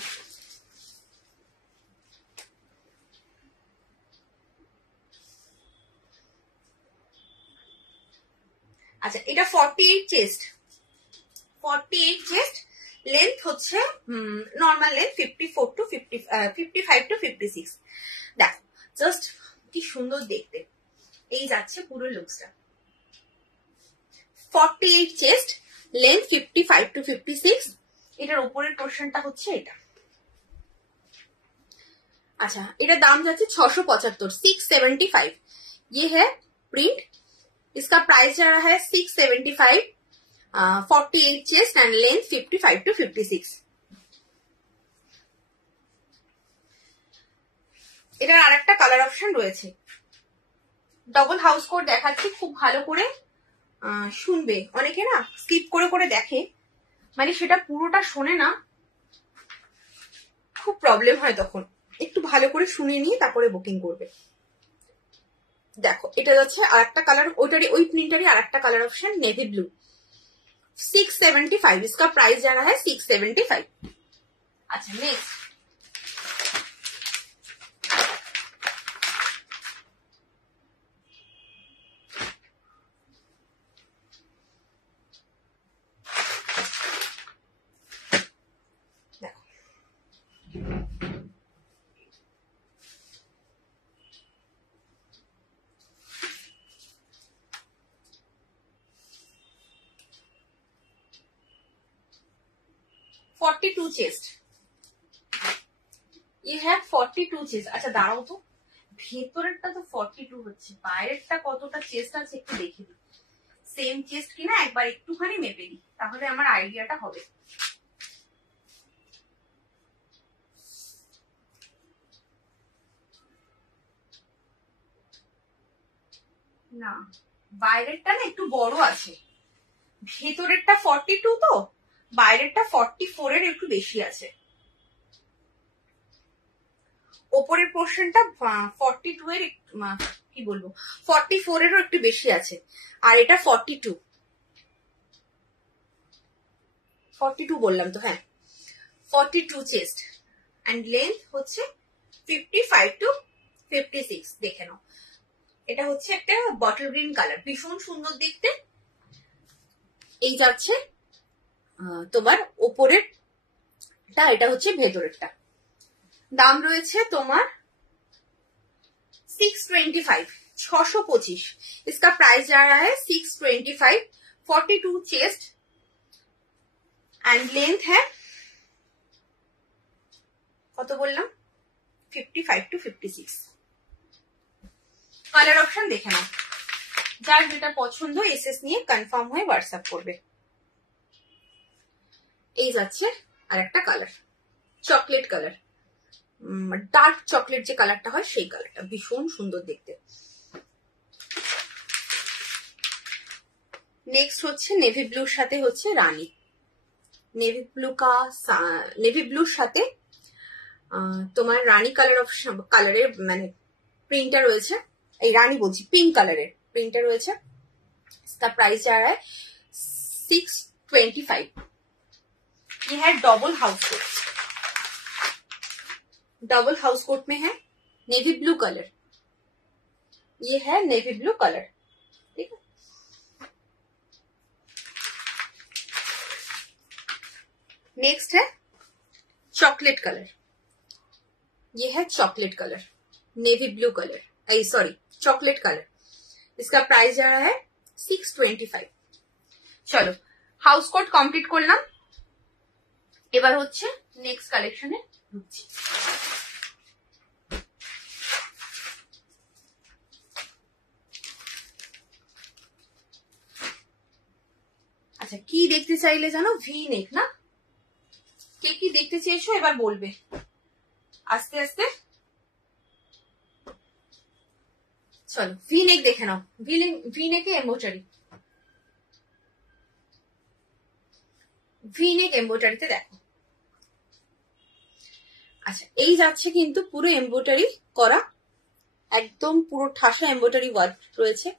আচ্ছা এটা 48 চেস্ট, 48 চেস্ট, লেন্থ হচ্ছে নর্মাল লেন্থ 54 to 55 to 56। দেখো জাস্ট কি সুন্দর দেখতে, এই যাচ্ছে পুরো লুকসটা। 48 চেস্ট, লেন্থ 55 to 56। এটার উপরের পোর্শনটা হচ্ছে এটা। अच्छा এটা দাম যাচ্ছে 675, 675। ये है प्रिंट, इसका प्राइस जा रहा है 675। 48 चेस्ट एंड लेंथ 55 to 56। এটার আরেকটা কালার অপশন রয়েছে। ডবল হাউস কোট দেখাচ্ছি, খুব ভালো করে শুনবে। অনেকে না স্কিপ করে করে দেখে, মানে সেটা পুরোটা শোনে না, খুব প্রবলেম হয় তখন। একটু ভালো করে শুনে নিয়ে তারপরে বুকিং করবে। দেখো এটা যাচ্ছে আর একটা কালার, ওইটারই ওই প্রিন্টারই আর একটা কালার অপশন নেভি ব্লু। 675, इसका प्राइस जा रहा है 675। अच्छा नेक्स्ट, देखो 42 चेस्ट, ये है 42 चेस्ट। अच्छा দাঁড়াও তো, ভেতরেরটা তো 42 হচ্ছে, বাইরেরটা কতটা চেস্ট আছে একটু দেখে দিই। সেম চেস্ট কিনা একবার একটুখানি মেপে দিই, তাহলে আমার আইডিয়াটা হবে। না বাইরেরটা না একটু বড় আছে, ভেতরেরটা 42 তো, বাইরেরটা 44 এর একটু বেশি আছে। ওপরের পোর্শনটা 42 এর কি বলবো 44 এরও একটু বেশি আছে, আর এটা 42 বললাম তো, হ্যাঁ 42 চেস্ট এন্ড লেন্থ হচ্ছে 55 to 56। দেখে নাও, এটা হচ্ছে একটা বটল গ্রিন কালার, ভীষণ সুন্দর দেখতে। এই যাচ্ছে তোমার ওপরেরটা, এটা হচ্ছে ভেতরেরটা। দাম রয়েছে তোমার 625, 625। इसका प्राइस जा रहा है 625। 42 चेस्ट एंड लेंथ है কত বললাম 55 to 56। কালার অপশন দেখে নাও, যার যেটা পছন্দ এসএস নিয়ে কনফার্ম হয়ে হোয়াটসঅ্যাপ করবে। এই যাচ্ছে আর একটা colour, chocolate colour, dark chocolate যে কালারটা হয় সেই কালারটা, ভীষণ সুন্দর দেখতে। নেক্সট হচ্ছে নেভি ব্লুর সাথে হচ্ছে রানী, নেভি ব্লুর সাথে তোমার রানী কালার অপশন, কালারের মানে প্রিন্টটা রয়েছে। এই রানী বলছি, পিঙ্ক কালারের প্রিন্টটা রয়েছে। इसका प्राइस जा रहा है 625। ये है double house coat, double house coat में है नेवी ब्लू कलर। ये है नेवी ब्लू कलर, ठीक है। नेक्स्ट है चॉकलेट कलर, ये है chocolate colour, navy blue colour, sorry chocolate colour. इसका प्राइस जा रहा है 625। চলো হাউস কোট কমপ্লিট করলাম, এবার হচ্ছে নেক্সট কালেকশনে ঢুকছি। আচ্ছা কি দেখতে চাইলে জানো, ভি নেক না, কে কি দেখতে চেয়েছো এবার বলবে আস্তে আস্তে। চলো ভি নেক দেখে নাও, ভি নেকে এম্বোটারি, ভি নেক এম্বোটারিতে দেখো। আচ্ছা এই যাচ্ছে কিন্তু পুরো এম্বোটারি করা, একদম পুরো ঠাসা এম্বোটারি ওয়ার্ক রয়েছে।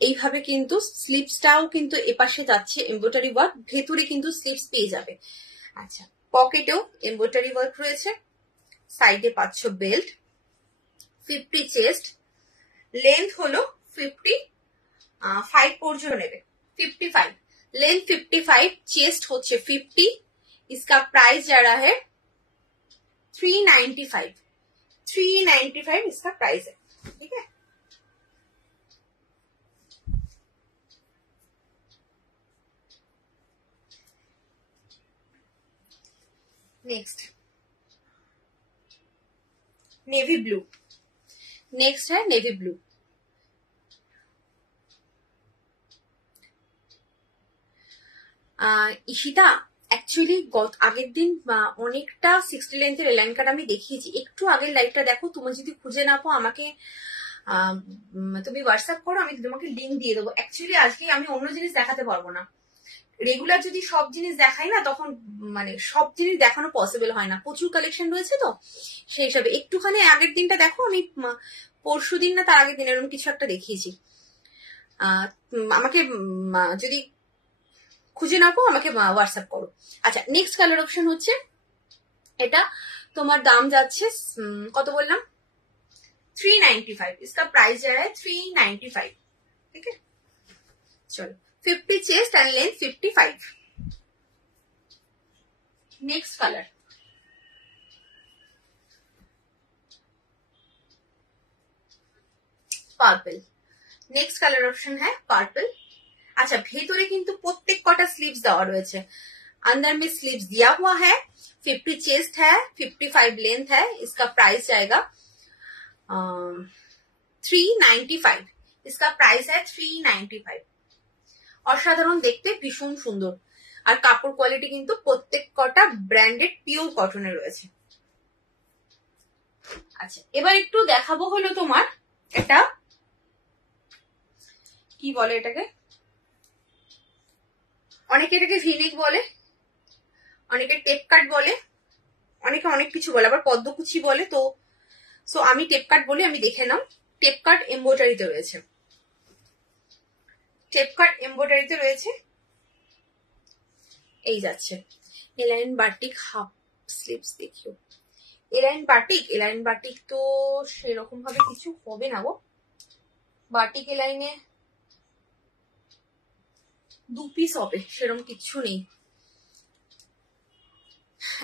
এইভাবে কিন্তু স্লিপসটাও কিন্তু এপাশে যাচ্ছে এম্বোটারি ওয়ার্ক, ভেতরে কিন্তু স্লিপস পেয়ে যাবে। আচ্ছা পকেটেও এম্বোটারি ওয়ার্ক রয়েছে, সাইডে পাচ্ছ বেল্ট, 50 চেস্ট, লেন্থ হলো 55 পর্যন্ত নেবে, 55 लेंथ 55, चेस्ट होच्छे 50, इसका प्राइस जा रहा है 395, 395 इसका प्राइस है, ठीक है। नेक्स्ट नेवी ब्लू, नेक्स्ट है नेवी ब्लू। ইশিতা অ্যাকচুয়ালি আগের দিন অনেকটা 60 লেন্থের এলাইন কাট আমি দেখিয়েছি, একটু আগের লাইভটা দেখো, তুমি যদি খুঁজে না পাও আমাকে তুমি হোয়াটসঅ্যাপ করো, আমি তোমাকে লিঙ্ক দিয়ে দেবো। অ্যাকচুয়ালি আজকে আমি অন্য জিনিস দেখাতে পারবো না, রেগুলার যদি সব জিনিস দেখাই না তখন মানে সব জিনিস দেখানো পসিবল হয় না, প্রচুর কালেকশন রয়েছে তো সেই হিসাবে একটুখানি আগের দিনটা দেখো, আমি পরশু দিন না তার আগের দিন এরকম কিছু একটা দেখিয়েছি। আমাকে যদি খুঁজে না পাও আমাকে হোয়াটসঅ্যাপ করো। আচ্ছা নেক্সট কালার অপশন হচ্ছে এটা, তোমার দাম যাচ্ছে কত বললাম 395, इसका प्राइस जो है 395, ठीक है। चलो 50 chest and length 55। Next colour purple, next colour option है पार्पल। अच्छा ভেতরে কিন্তু প্রত্যেক কটা স্লিভস দেওয়া রয়েছে, अंदर में स्लीव्स दिया हुआ है, 50 चेस्ट है, 55 लेंथ है, इसका प्राइस जाएगा 395, इसका प्राइस है 395। অসাধারণ দেখতে, ভীষণ সুন্দর, আর কাপড় কোয়ালিটি কিন্তু প্রত্যেক কটা ব্র্যান্ডেড পিওর কটনের রয়েছে। আচ্ছা এবার একটু দেখাবো হলো তোমার এটা কি বলে, এটাকে অনেকে এটাকে ভিনেক বলে, অনেকে টেপ কাট বলে, অনেকে অনেক কিছু বলে, আবার পদ্মকুচি বলে, তো সো আমি টেপ কাট বলি, আমি দেখে নাও। টেপ কাট এমব্রয়ডারিতে রয়েছে, টেপ কাট এমব্রয়ডারিতে রয়েছে, এই যাচ্ছে এলাইন বাটিক হাফ স্লিভস। দেখিও এলাইন বাটিক, এলাইন বাটিক তো সেরকম ভাবে কিছু হবে না গো, বাটিক এলাইনে 2 পিস হবে, সেরকম কিছু নেই।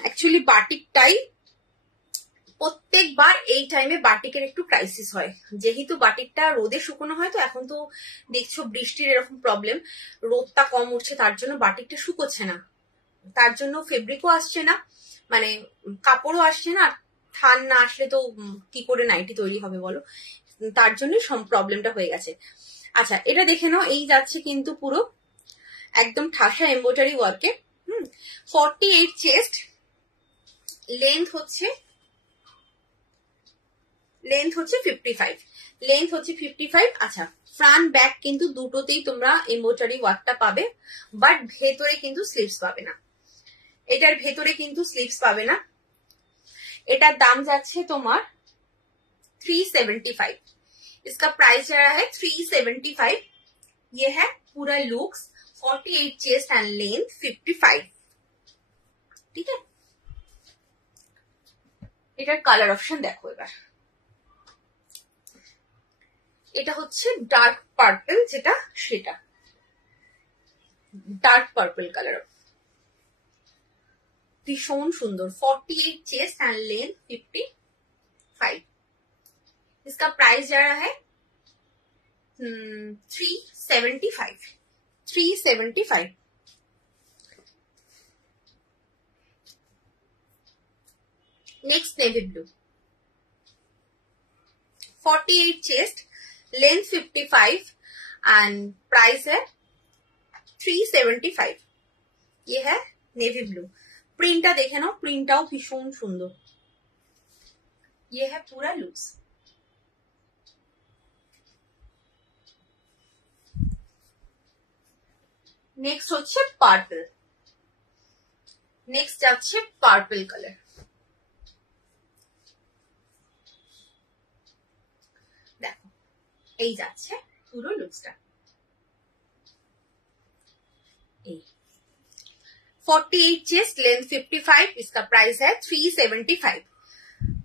অ্যাকচুয়ালি বাটিকটাই প্রত্যেকবার এই টাইমে বাটিকের একটু ক্রাইসিস হয়, যেহেতু বাটিকটা রোদে শুকনো হয়, তো এখন তো দেখছো বৃষ্টির এরকম প্রবলেম, রোদটা কম উঠছে, তার জন্য বাটিকটা শুকোচ্ছে না, তার জন্য ফেব্রিকও আসছে না, মানে কাপড়ও আসছে না, থান না আসলে তো কি করে নাইটি তৈরি হবে বলো, তার জন্যই প্রবলেমটা হয়ে গেছে। আচ্ছা এটা দেখে নাও, এই যাচ্ছে কিন্তু পুরো একদম ঠাসা এমব্রয়ডারি ওয়ার্কে, 48 চেস্ট, লেন্থ হচ্ছে 55, লেন্থ হচ্ছে 55। আচ্ছা ফ্রন্ট ব্যাক কিন্তু দুটোতেই তোমরা এমব্রয়ডারি ওয়ার্কটা পাবে, বাট ভেতরে কিন্তু স্লিভস পাবে না, এটার ভেতরে কিন্তু স্লিভস পাবে না। এটার দাম যাচ্ছে তোমার 375, इसका प्राइस जा रहा है 375। ये है पूरा लुक्स, 48 चेस्ट एंड लेंथ 55, ठीक है। এটার কালার অপশন দেখো এবার, এটা হচ্ছে ডার্ক পার্পল, যেটা সেটা ডার্ক পার্পল কালার, ভীষণ সুন্দর, 48 चेस्ट एंड लेंथ 55, इसका प्राइस जा रहा है 375, 375। Next navy blue, 48 chest, length 55 and price है 375। ये है नेवी ब्लू। प्रिंटটা দেখে নাও, প্রিন্টটাও ভীষণ সুন্দর। ये है पूरा लुक्स। नेक्स्ट হচ্ছে পার্পল। নেক্সট যাচ্ছে পার্পল কালার। দেখো এই যাচ্ছে পুরো লুকসটা। এই 48 चेस्ट, लेंथ 55, इसका प्राइस है 375।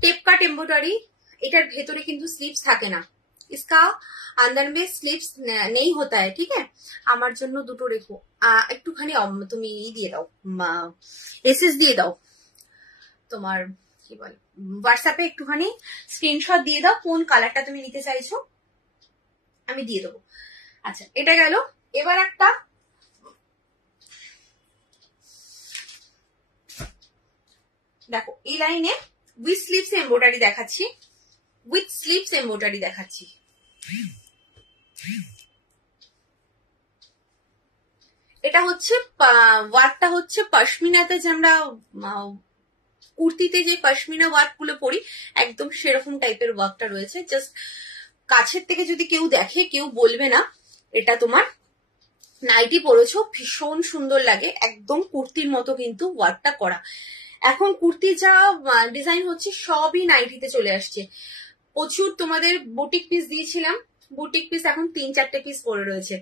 टेप कट एम्ब्रॉयडरी, এটার ভেতরে কিন্তু স্লিভস থাকে না, इसका अंदर में स्लीव्स नहीं होता है, ठीक है। আমার জন্য দুটো রেখো, একটুখানি তুমি দিয়ে দাও, এসএস দিয়ে দাও, তোমার কি বল হোয়াটসঅ্যাপে একটুখানি স্ক্রিনশট দিয়ে দাও কোন কালারটা তুমি নিতে চাইছো, আমি দিয়ে দেবো। আচ্ছা এটা গেল। এবার একটা দেখো এই লাইনে উইথ স্লিভস এমব্রয়ডারি দেখাচ্ছি, উইথ স্লিভস এমব্রয়ডারি দেখাচ্ছি। এটা হচ্ছে ওয়ার্কটা হচ্ছে পশমিনাতে, যে আমরা কুর্তিতে যে পশমিনা ওয়ার্ক গুলো পরি একদম সেরকম টাইপের ওয়ার্কটা রয়েছে। জাস্ট কাছের থেকে যদি কেউ দেখে কেউ বলবে না এটা তোমার নাইটি পরেছো, ভীষণ সুন্দর লাগে, একদম কুর্তির মতো কিন্তু ওয়ার্কটা করা। এখন কুর্তি যা ডিজাইন হচ্ছে সবই নাইটিতে চলে আসছে। প্রচুর তোমাদের বুটিক পিস দিয়েছিলাম, বুটিক পিস এখন 3-4টে পিস পড়ে রয়েছে,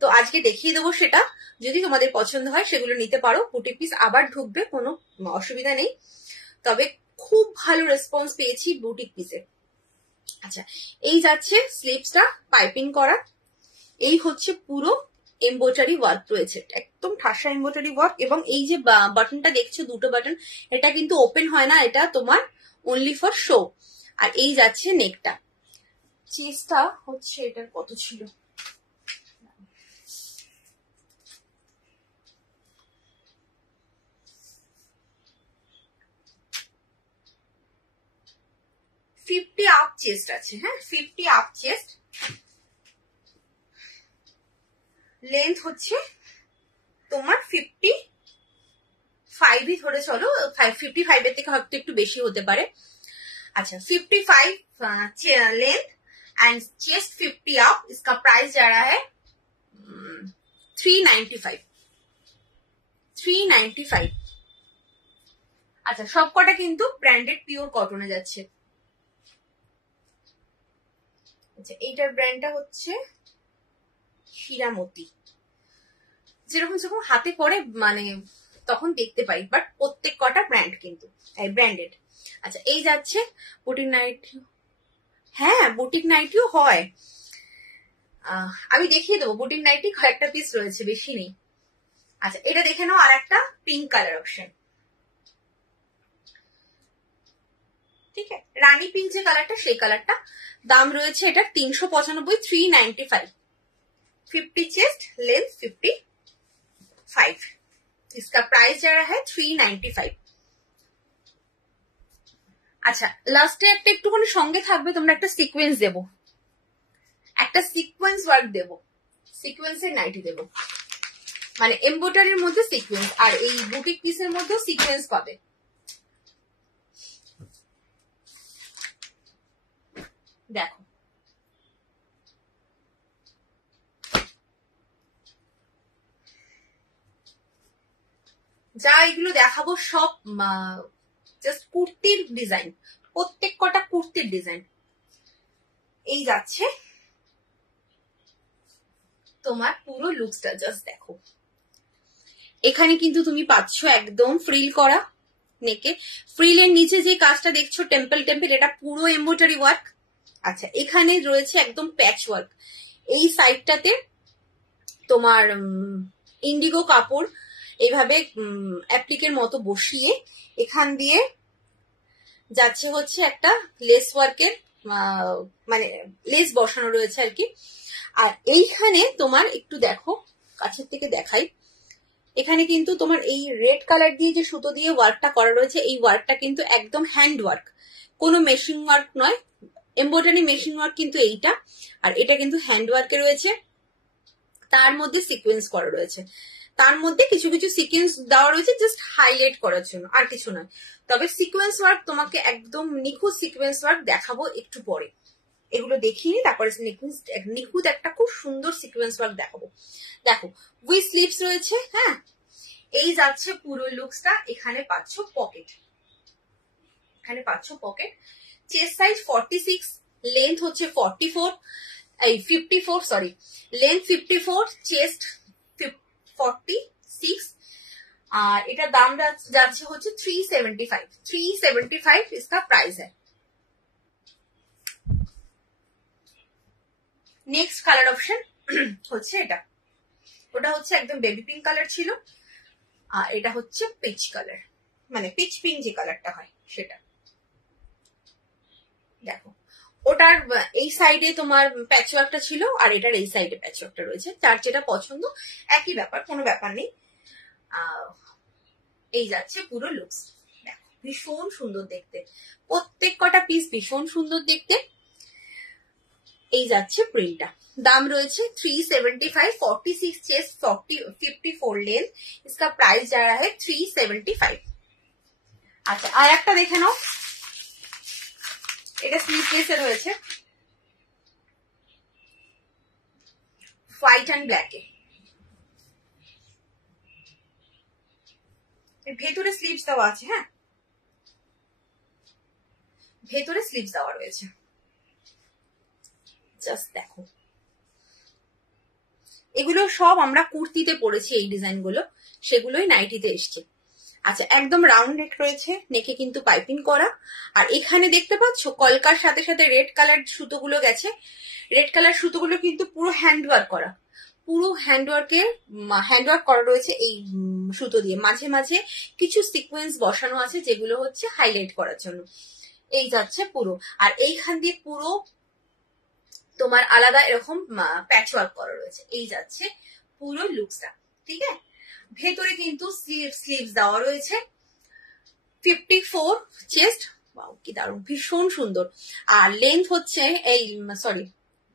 তো আজকে দেখিয়ে দেবো সেটা। যদি তোমাদের পছন্দ হয় সেগুলো নিতে পারো, বুটিক পিস আবার ঢুকবে, কোনো অসুবিধা নেই। তবে খুব ভালো রেসপন্স পেয়েছি বুটিক পিসে। আচ্ছা এই যাচ্ছে স্লিভসটা পাইপিং করা, এই হচ্ছে পুরো এমব্রয়ডারি ওয়ার্ক রয়েছে, একদম ঠাসা এমব্রয়ডারি ওয়ার্ক। এবং এই যে বাটনটা দেখছো, দুটো বাটন, এটা কিন্তু ওপেন হয় না, এটা তোমার অনলি ফর শো। আর এই যাচ্ছে নেকটা, চেস্টটা হচ্ছে এটার কত ছিল, ফিফটি আপ চেস্ট আছে, হ্যাঁ 50 আপ চেস্ট। লেন্থ হচ্ছে তোমার 55ই ধরে চলো, 55 এর থেকে হয়তো একটু বেশি হতে পারে। अच्छा 55 लेंथ एंड चेस्ट 50 अप, इसका प्राइस जा रहा है 395। আচ্ছা সবকটা কিন্তু ব্র্যান্ডেড পিওর কটনে যাচ্ছে। আচ্ছা এইটার ব্র্যান্ডটা হচ্ছে হীরামতি, যেরকম যখন হাতে পরে মানে তখন দেখতে পাই, বাট প্রত্যেক কটা ব্র্যান্ড কিন্তু ব্র্যান্ডেড। আচ্ছা এই যাচ্ছে বুটিক নাইটি, হ্যাঁ বুটিক নাইটিও হয়, আমি দেখিয়ে দেবো। বুটিক নাইটি কয়েকটা পিস রয়েছে, বেশি নেই। আচ্ছা এটা দেখে নাও, আর একটা পিঙ্ক কালার অপশন, ঠিক আছে, রানী পিঙ্ক যে কালারটা সেই কালারটা। দাম রয়েছে এটা 395, 395। 50 चेस्ट, लेंथ 55, इसका प्राइस जा रहा है 395। আচ্ছা লাস্টে একটা একটুখানি সঙ্গে থাকবে, তোমরা একটা সিকোয়েন্স দেবো, একটা সিকোয়েন্স ওয়ার্ক দেবো, সিকোয়েন্সের নাইটি দেবো, মানে এমব্রয়ডারির মধ্যে সিকোয়েন্স, আর এই বুটিক পিসের মধ্যেও সিকোয়েন্স পাবে। দেখো যা এগুলো দেখাবো সব জাস্ট কুর্তির ডিজাইন, প্রত্যেক কটা কুর্তির ডিজাইন। এই যাচ্ছে তোমার পুরো লুকসটা, জাস্ট দেখো। এখানে কিন্তু তুমি পাচ্ছ একদম ফ্রিল করা নেকে, ফ্রিলের নিচে যে কাজটা দেখছো টেম্পল টেম্পল, এটা পুরো এমব্রয়ডারি ওয়ার্ক। আচ্ছা এখানে রয়েছে একদম প্যাচ ওয়ার্ক, এই সাইডটাতে তোমার ইন্ডিগো কাপড় এইভাবে অ্যাপ্লিকের মতো বসিয়ে এখান দিয়ে যাচ্ছে হচ্ছে একটা লেস ওয়ার্কের, মানে লেস বসানো রয়েছে আর কি। আর এইখানে তোমার একটু দেখো, কাছের থেকে দেখাই, এখানে কিন্তু তোমার এই রেড কালার দিয়ে যে সুতো দিয়ে ওয়ার্কটা করা রয়েছে, এই ওয়ার্কটা কিন্তু একদম হ্যান্ড ওয়ার্ক, কোনো মেশিন ওয়ার্ক নয়। এমব্রয়ডারি মেশিন ওয়ার্ক কিন্তু এইটা, আর এটা কিন্তু হ্যান্ড ওয়ার্কে রয়েছে। তার মধ্যে সিকোয়েন্স করা রয়েছে, তার মধ্যে কিছু কিছু সিকোয়েন্স দেওয়া রয়েছে জাস্ট হাইলাইট করার জন্য, আর কিছু নয়। তবে সিকোয়েন্স ওয়ার্ক তোমাকে একদম নিখুঁত সিকোয়েন্স ওয়ার্ক দেখাবো একটু পরে, এগুলো দেখিয়ে তারপরে নিখুঁত একটা খুব সুন্দর সিকোয়েন্স ওয়ার্ক দেখাবো। দেখো উইথ স্লিভস রয়েছে, হ্যাঁ এই যাচ্ছে পুরো লুকসটা। এখানে পাচ্ছ পকেট, এখানে পাচ্ছ পকেট। চেস্ট সাইজ 46, লেন্থ হচ্ছে 44, এই 54 সরি, লেন্থ 54, চেস্ট 46, আর এটা দাম যাচ্ছে হচ্ছে 375 इसका प्राइस है। নেক্সট কালার অপশন হচ্ছে এটা, ওটা হচ্ছে একদম বেবি পিঙ্ক কালার ছিল, আর এটা হচ্ছে পিচ কালার, মানে পিচ পিঙ্ক যে কালারটা হয় সেটা। দেখো ওটার এই সাইডে তোমার প্যাচওয়ার্কটা ছিল, আর এটার এই সাইডে প্যাচওয়ার্কটা রয়েছে, যার যেটা পছন্দ একই ব্যাপার, কোনো ব্যাপার নেই। এই যাচ্ছে পুরো লুকস। দেখো ভীষণ সুন্দর দেখতে, প্রত্যেক কটা পিস ভীষণ সুন্দর দেখতে। এই যাচ্ছে প্রিন্টটা, দাম রয়েছে 375, 46 चेस्ट 54 लेंथ, इसका प्राइस जा रहा है 375। আচ্ছা আর একটা দেখে নাও, এটা স্লিভলেসে রয়েছে, হোয়াইট অ্যান্ড ব্ল্যাকে। ভেতরে স্লিভস দেওয়া আছে, হ্যাঁ ভেতরে স্লিভস দেওয়া রয়েছে, জাস্ট দেখো। এগুলো সব আমরা কুর্তিতে পরেছি, এই ডিজাইন গুলো সেগুলোই নাইটিতে এসছে। আচ্ছা একদম রাউন্ড নেক রয়েছে, নেকে কিন্তু পাইপিং করা, আর এখানে দেখতে পাচ্ছ কলকার সাথে সাথে রেড কালার সুতোগুলো গেছে, রেড কালার সুতোগুলো কিন্তু পুরো হ্যান্ডওয়ার্ক করা, পুরো হ্যান্ডওয়ার্ক করা রয়েছে এই সুতো দিয়ে, মাঝে মাঝে কিছু সিকোয়েন্স বসানো আছে যেগুলো হচ্ছে হাইলাইট করার জন্য। এই যাচ্ছে পুরো, আর এইখান দিয়ে পুরো তোমার আলাদা এরকম প্যাচ ওয়ার্ক করা রয়েছে। এই যাচ্ছে পুরো লুকসটা, ঠিক আছে। ভেতরে কিন্তু স্লিভস দেওয়া রয়েছে, 54 চেস্ট, কি দারুণ ভীষণ সুন্দর। আর লেন্থ হচ্ছে এই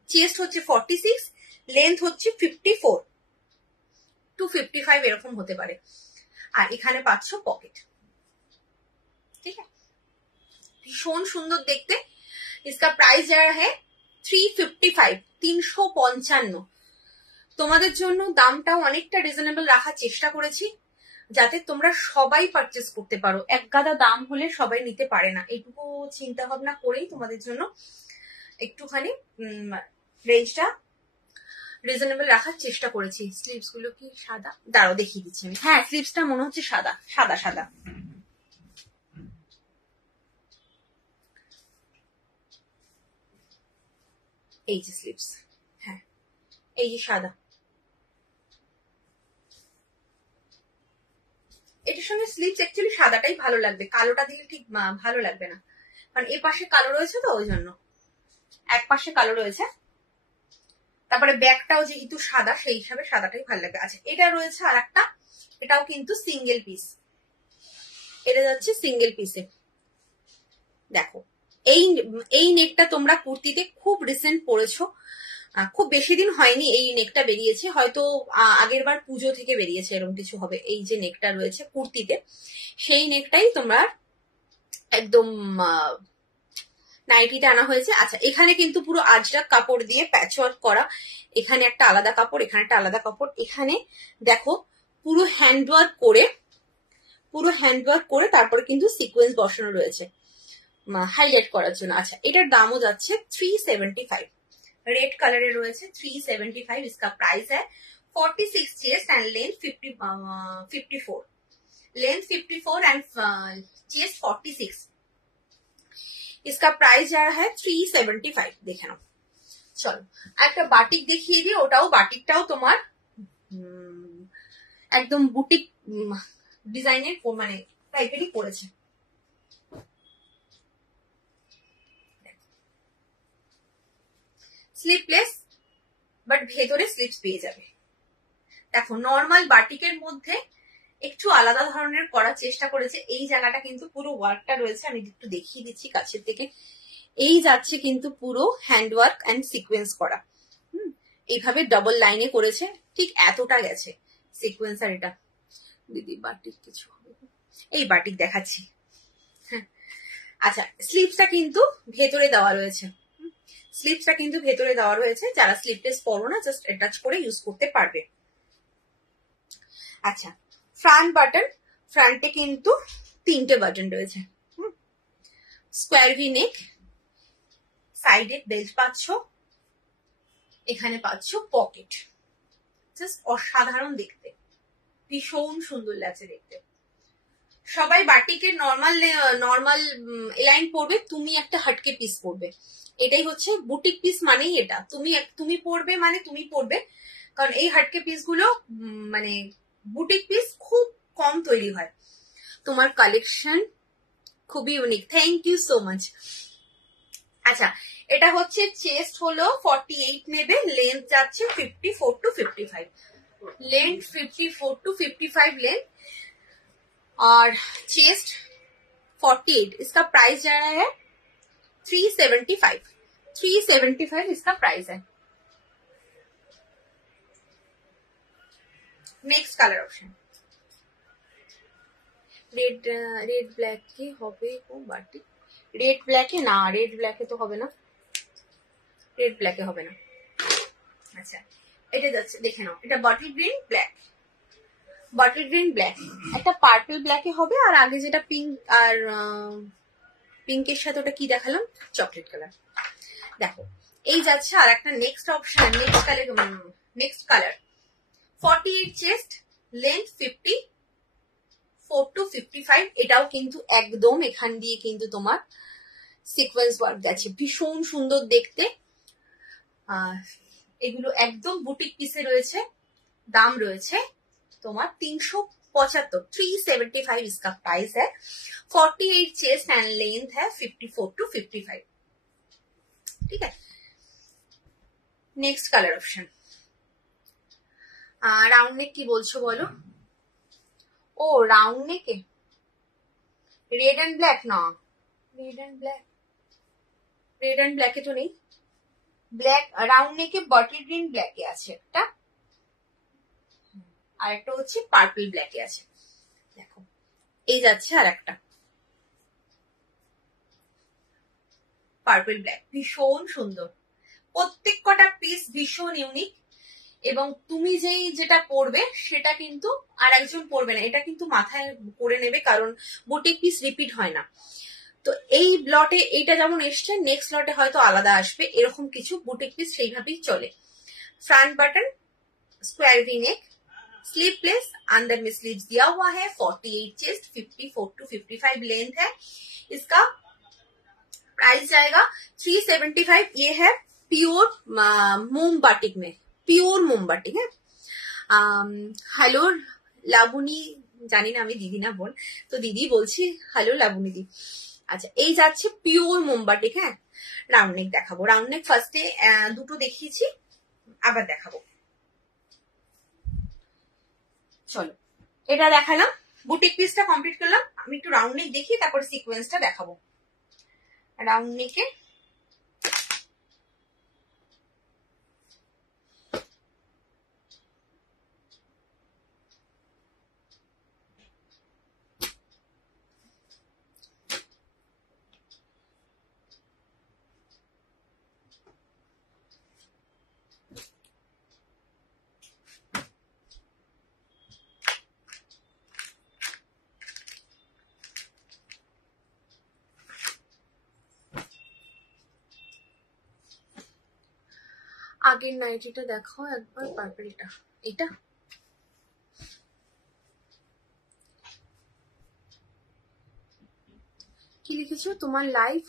চেস্ট হচ্ছে 46, লেন্থ হচ্ছে 54 to 55 এরকম হতে পারে। আর এখানে পাচ্ছ পকেট, ঠিক আছে, ভীষণ সুন্দর দেখতে। इसका प्राइस जा रहा है 355, 355। তোমাদের জন্য দামটাও অনেকটা রিজনেবল রাখার চেষ্টা করেছি, যাতে তোমরা সবাই পারচেস করতে পারো। এক গাদা দাম হলে সবাই নিতে পারে না, এইটুকু চিন্তা ভাবনা করেই তোমাদের জন্য একটুখানি রেঞ্জটা রিজনেবল রাখার চেষ্টা করেছি। স্লিভস গুলো কি সাদা? দাঁড়াও দেখিয়ে দিচ্ছি আমি। হ্যাঁ স্লিভসটা মনে হচ্ছে সাদা সাদা সাদা। এই যে স্লিভস, হ্যাঁ এই যে সাদা, এটার সঙ্গে স্লিভস অ্যাকচুয়ালি সাদাটাই ভালো লাগবে, কালোটা দিলে ঠিক ভালো লাগবে না, কারণ এ পাশে কালো রয়েছে তো ওই জন্য, এক পাশে কালো রয়েছে। তারপরে ব্যাগটাও যেহেতু সাদা সেই হিসাবে সাদাটাই ভালো লাগবে। আচ্ছা এটা রয়েছে আর একটা, এটাও কিন্তু সিঙ্গেল পিস, এটা যাচ্ছে সিঙ্গেল পিসে। দেখো এই নেকটা তোমরা কুর্তিতে খুব রিসেন্ট পরেছো, খুব বেশি দিন হয়নি এই নেকটা বেরিয়েছে, হয়তো আগের বার পুজো থেকে বেরিয়েছে এরকম কিছু হবে। এই যে নেকটা রয়েছে কুর্তিতে, সেই নেকটাই তোমরা একদম নাইটিতে আনা হয়েছে। আচ্ছা এখানে কিন্তু পুরো আজরাক কাপড় দিয়ে প্যাচওয়ার্ক করা, এখানে একটা আলাদা কাপড়, এখানে একটা আলাদা কাপড়, এখানে দেখো পুরো হ্যান্ডওয়ার্ক করে তারপরে কিন্তু সিকোয়েন্স বসানো রয়েছে হাইলাইট করার জন্য। আচ্ছা এটার দামও যাচ্ছে 375, रेड कलर রয়েছে 375। इसका प्राइस है 46 chest and length 54, length 54 and chest 46। इसका प्राइस जा रहा है 375। দেখে নাও। চলো একটা বাটিক দেখিয়ে দিই, ওটাও বাটিকটাও তোমার একদম বুটিক ডিজাইনের মানে টাইপেরই পড়েছে। স্লিভলেস বাট ভেতরে স্লিভস পেয়ে যাবে। দেখো নর্মাল বাটিকের মধ্যে একটু আলাদা ধরনের করার চেষ্টা করেছে। এই জায়গাটা কিন্তু পুরো ওয়ার্কটা রয়েছে, আমি একটু দেখিয়ে দিচ্ছি কাছের থেকে। এই যাচ্ছে কিন্তু পুরো হ্যান্ডওয়ার্ক অ্যান্ড সিকোয়েন্স করা, এইভাবে ডাবল লাইনে করেছে, ঠিক এতটা গেছে সিকোয়েন্সার। এটা দিদি বাটিক কিছু এই বাটিক দেখাচ্ছি। আচ্ছা, স্লিভসটা কিন্তু ভেতরে দেওয়া রয়েছে, স্লিভসটা কিন্তু ভেতরে দেওয়া রয়েছে। যারা স্লিভলেস পরো না, জাস্ট অ্যাটাচ করে ইউজ করতে পারবে। আচ্ছা, ফ্রন্ট বাটন, ফ্রন্টে কিন্তু 3টে বাটন রয়েছে। স্কোয়ার ভি নেক, সাইডে বেল্ট পাচ্ছ, এখানে পাচ্ছ পকেট। জাস্ট অসাধারণ দেখতে, ভীষণ সুন্দর লাগছে দেখতে। সবাই বাটিকের নর্মাল এলাইন পরবে, তুমি একটা হাটকে পিস পরবে। এটাই হচ্ছে বুটিক পিস মানেই এটা, তুমি পরবে মানে তুমি পরবে। কারণ এই হাটকে পিস গুলো মানে বুটিক পিস খুব কম তৈরি হয়। তোমার কালেকশন খুবই unique, thank you so much. আচ্ছা, এটা হচ্ছে চেস্ট হলো 48 নেবে, লেন্থ যাচ্ছে 54 to 55, लेंथ 54 to 55 लेंथ और चेस्ट 48। इसका प्राइस जा रहा है 375 इसका प्राइस है। Next colour option red black के হবে ও বাটি, রেড ব্ল্যাকে না, রেড ব্ল্যাকে তো হবে না, রেড ব্ল্যাকে হবে না। আচ্ছা, এটা যাচ্ছে, দেখে নাও, এটা bottle green black, bottle green black, একটা পার্পল ব্ল্যাকে হবে। আর আগে যেটা পিঙ্ক আর পিঙ্কের সাথে ওটা কি দেখালাম, চকলেট কালার। দেখো, এই যাচ্ছে আর একটা next option, next colour 48 chest, length 54 to 55। এটাও কিন্তু একদম এখান দিয়ে কিন্তু তোমার সিকোয়েন্স ওয়ার্ক যাচ্ছে, ভীষণ সুন্দর দেখতে। এগুলো একদম বুটিক পিসে রয়েছে, দাম রয়েছে তোমার 375, 375 इसका प्राइस है। 48 चेस्ट एंड लेंथ है 54 to 55, ठीक है। Next colour option, round neck की बोलছো বলো। ও রাউন্ড নেকে রেড এন্ড ব্ল্যাক না, রেড এন্ড ব্ল্যাকে তো নেই, ব্ল্যাক রাউন্ড নেকে বটল গ্রিন ব্ল্যাকে আছে একটা, আর একটা হচ্ছে পার্পল ব্ল্যাকে আছে। দেখো, এই যাচ্ছে আর একটা পার্পল ব্ল্যাক, ভীষণ সুন্দর। প্রত্যেক কটা পিস ভীষণ ইউনিক, এবং তুমি যেটা পরবে সেটা কিন্তু আর একজন পরবে না, এটা কিন্তু মাথায় করে নেবে, কারণ বুটিক পিস রিপিট হয় না। তো এই লটে এইটা যেমন এসছে, নেক্সট লটে হয়তো আলাদা আসবে, এরকম কিছু বুটিক পিস সেইভাবেই চলে। Front button, square V neck, sleeveless, अंदर में स्लीव्स दिया हुआ है, 48 चेस्ट, 54 to 55 लेंथ है। इसका प्राइस जाएगा 375। ये है प्योर मोम बाटिक में, प्योर मोम बाटिक है। हेलो লাবণী, জানি না আমি দিদি না বোন, তো দিদি বলছি, হ্যালো লাবণী দি। আচ্ছা, এই যাচ্ছে পিওর মোমবাটিক। হ্যাঁ, রাউন্ড নেক দেখাবো, রাউন্ড নেক ফার্স্টে দুটো দেখিয়েছি, আবার দেখাবো। চলো, এটা দেখালাম, বুটিক পিসটা কমপ্লিট করলাম। আমি একটু রাউন্ড নেক দেখি, তারপর সিকোয়েন্সটা দেখাবো। রাউন্ড নেকে আগের নাইটিটা দেখাও একবার, পার্পলটা, এটা কি লিখেছো তোমার লাইভ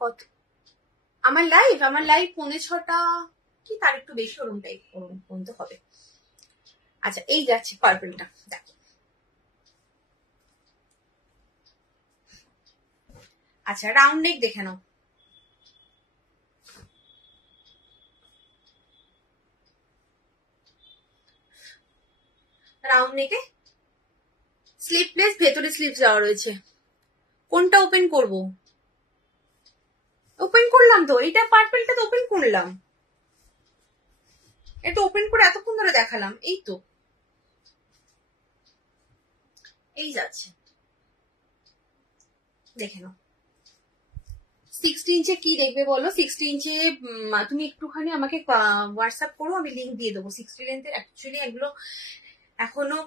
কত? আমার লাইভ 5:45 কি তার একটু বেশি, ওরমটাই পর্যন্ত হবে। আচ্ছা, এই যাচ্ছে পার্পলটা, দেখো। আচ্ছা, রাউন্ড নেক দেখে নাও। রাউন্ড নেকে স্লিভলেস, ভেতরে স্লিভস দেওয়া রয়েছে। কোনটা ওপেন করব? ওপেন করলাম তো, এটা পার্পলটা তো ওপেন করলাম। এটা ওপেন করে এতক্ষণ ধরে দেখালাম, এই তো এই যাচ্ছে, দেখে নাও। 60 ইঞ্চে কি দেখবে বলো? 60 ইঞ্চে তুমি একটুখানি আমাকে হোয়াটসঅ্যাপ করো, আমি লিঙ্ক দিয়ে দেবো। 60 লেন্থের অ্যাকচুয়ালি এগুলো এখনো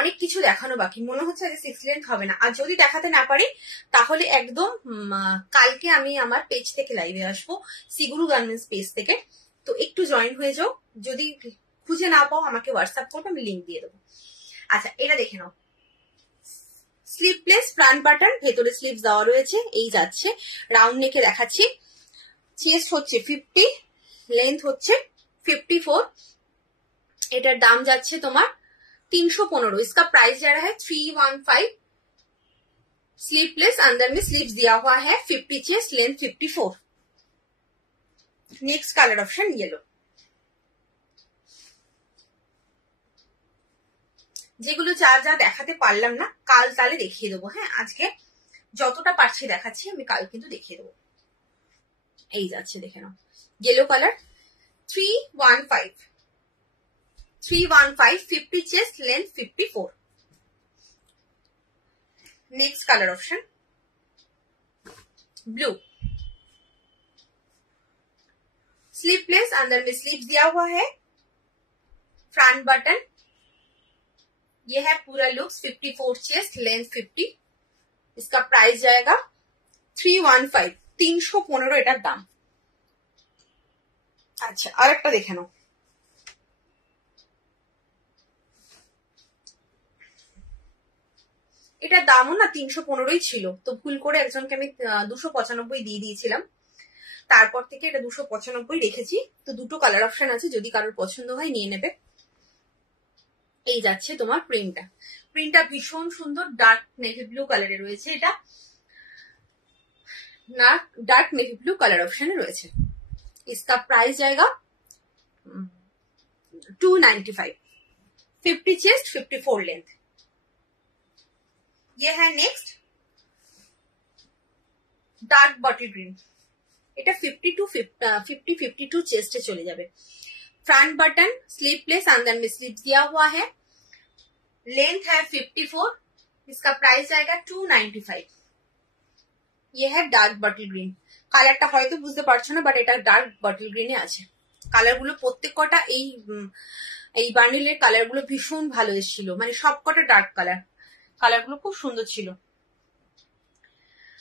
অনেক কিছু দেখানো বাকি, মনে হচ্ছে যে 6 লেন্থ হবে না। আর যদি দেখাতে না পারি তাহলে একদম কালকে আমি আমার পেজ থেকে লাইভে আসবো, সিগুরু গার্মেন্টস পেজ থেকে। তো একটু জয়েন হয়ে যাও, যদি খুঁজে না পাও আমাকে হোয়াটসঅ্যাপ করবে, আমি লিঙ্ক দিয়ে দেবো। আচ্ছা এটা দেখে নাও, স্লিভলেস ফ্রন্ট বাটন, ভেতরে স্লিভ দেওয়া রয়েছে, এই যাচ্ছে। রাউন্ড নেকে দেখাচ্ছি, চেস্ট হচ্ছে 50, লেন্থ হচ্ছে 54। এটার দাম যাচ্ছে তোমার 315। इसका प्राइस जा रहा है 315। स्लीवलेस, अंदर में स्लीव्स दिया हुआ है, 50 chest, length 54। Next colour option yellow. যেগুলো যা যা দেখাতে পারলাম না কাল তাহলে দেখিয়ে দেবো। হ্যাঁ, আজকে যতটা পারছি দেখাচ্ছি, আমি কাল কিন্তু দেখিয়ে দেবো। এই যাচ্ছে, দেখে নাও, yellow colour 315, 50 chest, length 54। Next colour option blue, sleeveless, अंदर में स्लीव दिया हुआ है, फ्रंट बटन, ये है पूरा लुक्स, 54 चेस्ट, लेंथ 50। इसका प्राइस जाएगा 315, 315 এটার দাম। আচ্ছা আরেকটা দেখে নাও, এটার দামও না 315ই ছিল, তো ভুল করে একজনকে আমি 295 দিয়ে দিয়েছিলাম, তারপর থেকে এটা 295 রেখেছি। তো দুটো কালার অপশন আছে, যদি কারোর পছন্দ হয় নিয়ে নেবে। এই যাচ্ছে তোমার প্রিন্টটা, প্রিন্টটা ভীষণ সুন্দর, ডার্ক নেভি ব্লু কালারে রয়েছে, এটা না ডার্ক নেভি ব্লু কালার অপশনে রয়েছে। इसका प्राइस जाएगा 295, 50 चेस्ट, 54 लेंथ। ये है नेक्स्ट डार्क बॉटल ग्रीन, এটা 52 चेस्ट चले जाবে। फ्रंट बटन, स्लीवलेस, अंदर में स्लीव दिया हुआ है, लेंथ है 54। इसका प्राइस आएगा 295। ये है डार्क बॉटल ग्रीन। কালারটা হয়তো বুঝতে পারছো না, বাট এটা ডার্ক বটল গ্রিনে আছে। কালারগুলো প্রত্যেক কটা এই বান্ডিলের কালারগুলো ভীষণ ভালো এসেছিল, মানে সব কটা ডার্ক কালার, কালারগুলো খুব সুন্দর ছিল।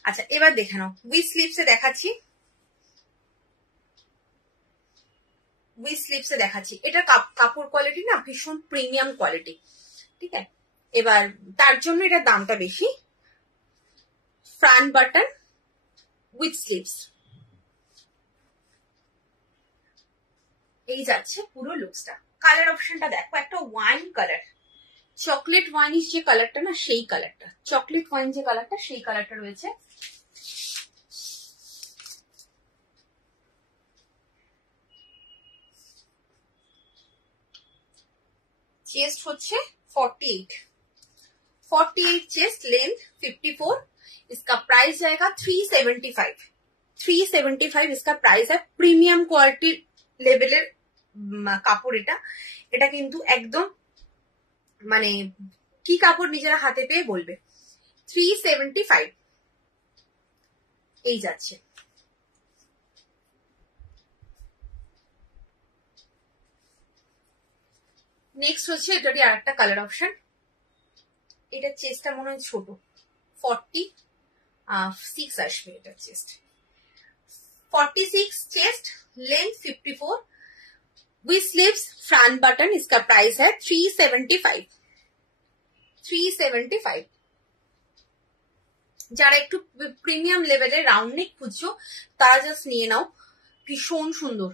আচ্ছা এবার দেখে নাও, উইথ স্লিভসে দেখাচ্ছি, উইথ স্লিভসে দেখাচ্ছি। এটা কাপড় কোয়ালিটি না ভীষণ প্রিমিয়াম কোয়ালিটি, ঠিক আছে। এবার তার জন্য এটার দামটা বেশি। ফ্রন্ট বাটন উইথ স্লিভস, এই যাচ্ছে পুরো লুকসটা। কালার অপশনটা দেখো, একটা ওয়াইন কালার, চকলেট ওয়াইনিশ যে কালারটা না, সেই কালারটা, চকলেট ওয়াইন যে কালারটা, সেই কালারটা রয়েছে। চেস্ট হচ্ছে 48 चेस्ट, लेंथ 54। इसका प्राइस जाएगा 375, 375 इसका प्राइस है। प्रीमियम क्वालिटी लेवलेर কাপড় এটা, এটা কিন্তু একদম মানে কি কাপড় নিজেরা হাতে পেয়ে বলবে। 375 এই যাচ্ছে। নেক্সট হচ্ছে এটারই আরেকটা কালার অপশন, এটা চেস্টটা মনে হয় ছোট, 46 আসবে এটা chest, 46 chest, length 54। With sleeves, front button, इसका प्राइस है 375, 375। যারা একটু প্রিমিয়াম লেভেলের রাউন্ড নেক খুঁজছো তারা জাস্ট নিয়ে নাও, ভীষণ সুন্দর।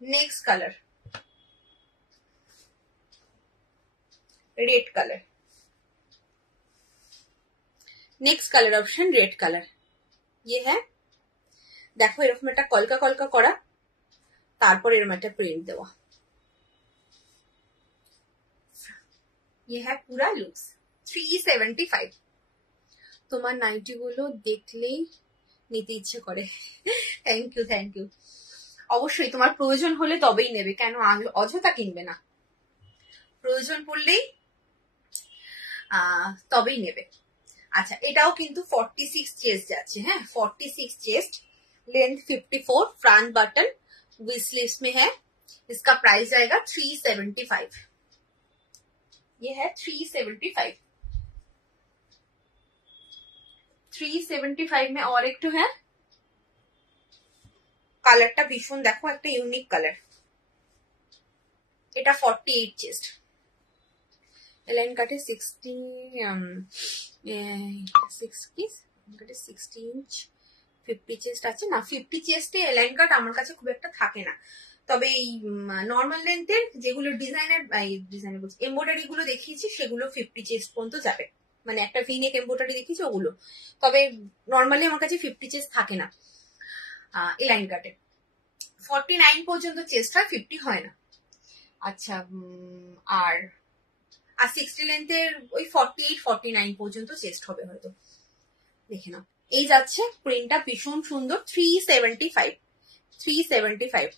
Next colour red colour, next colour option red colour. ये है देखो এরকম একটা কলকা কলকা করা, তারপর এরকম একটা প্রিন্ট দেওয়া। ये है पूरा लुक्स, 375। তোমার নাইটি গুলো দেখলেই নিতে ইচ্ছে করে। Thank you, thank you. অবশ্যই তোমার প্রয়োজন হলে তবেই নেবে, কেন অযথা কিনবে না, প্রয়োজন পড়লেই তবেই নেবে। अच्छा এটাও কিন্তু 46 চেস্ট যাচ্ছে, হ্যাঁ 46 chest, length 54, front button with sleeves में है। इसका प्राइस आएगा 375, ये है 375। 375 में और एक तो है কালারটা ভীষণ, দেখো একটা ইউনিক কালার, এটা 48 চেস্ট, এলাইন কাটে 60 ইঞ্চ, 50 চেস্ট আছে না, 50 চেস্টে এলাইন কাট আমার কাছে খুব একটা থাকে না, তবে এই নর্মাল লেন্থের যেগুলো ডিজাইনার বলছি এমব্রয়ডারি গুলো দেখিয়েছি সেগুলো 50 চেস্ট পর্যন্ত যাবে, মানে একটা ভিনেক এমব্রয়ডারি দেখিয়েছি ওগুলো, তবে নর্মালি আমার কাছে 50 চেস্ট থাকে না এলাইন কাটে, 49 পর্যন্ত চেস্ট হয়, 50 হয় না। আচ্ছা আর 60 লেন্থের ওই 48 49 পর্যন্ত চেস্ট হবে হয়তো, দেখে নাও। এই যাচ্ছে প্রিন্টটা ভীষণ সুন্দর, 375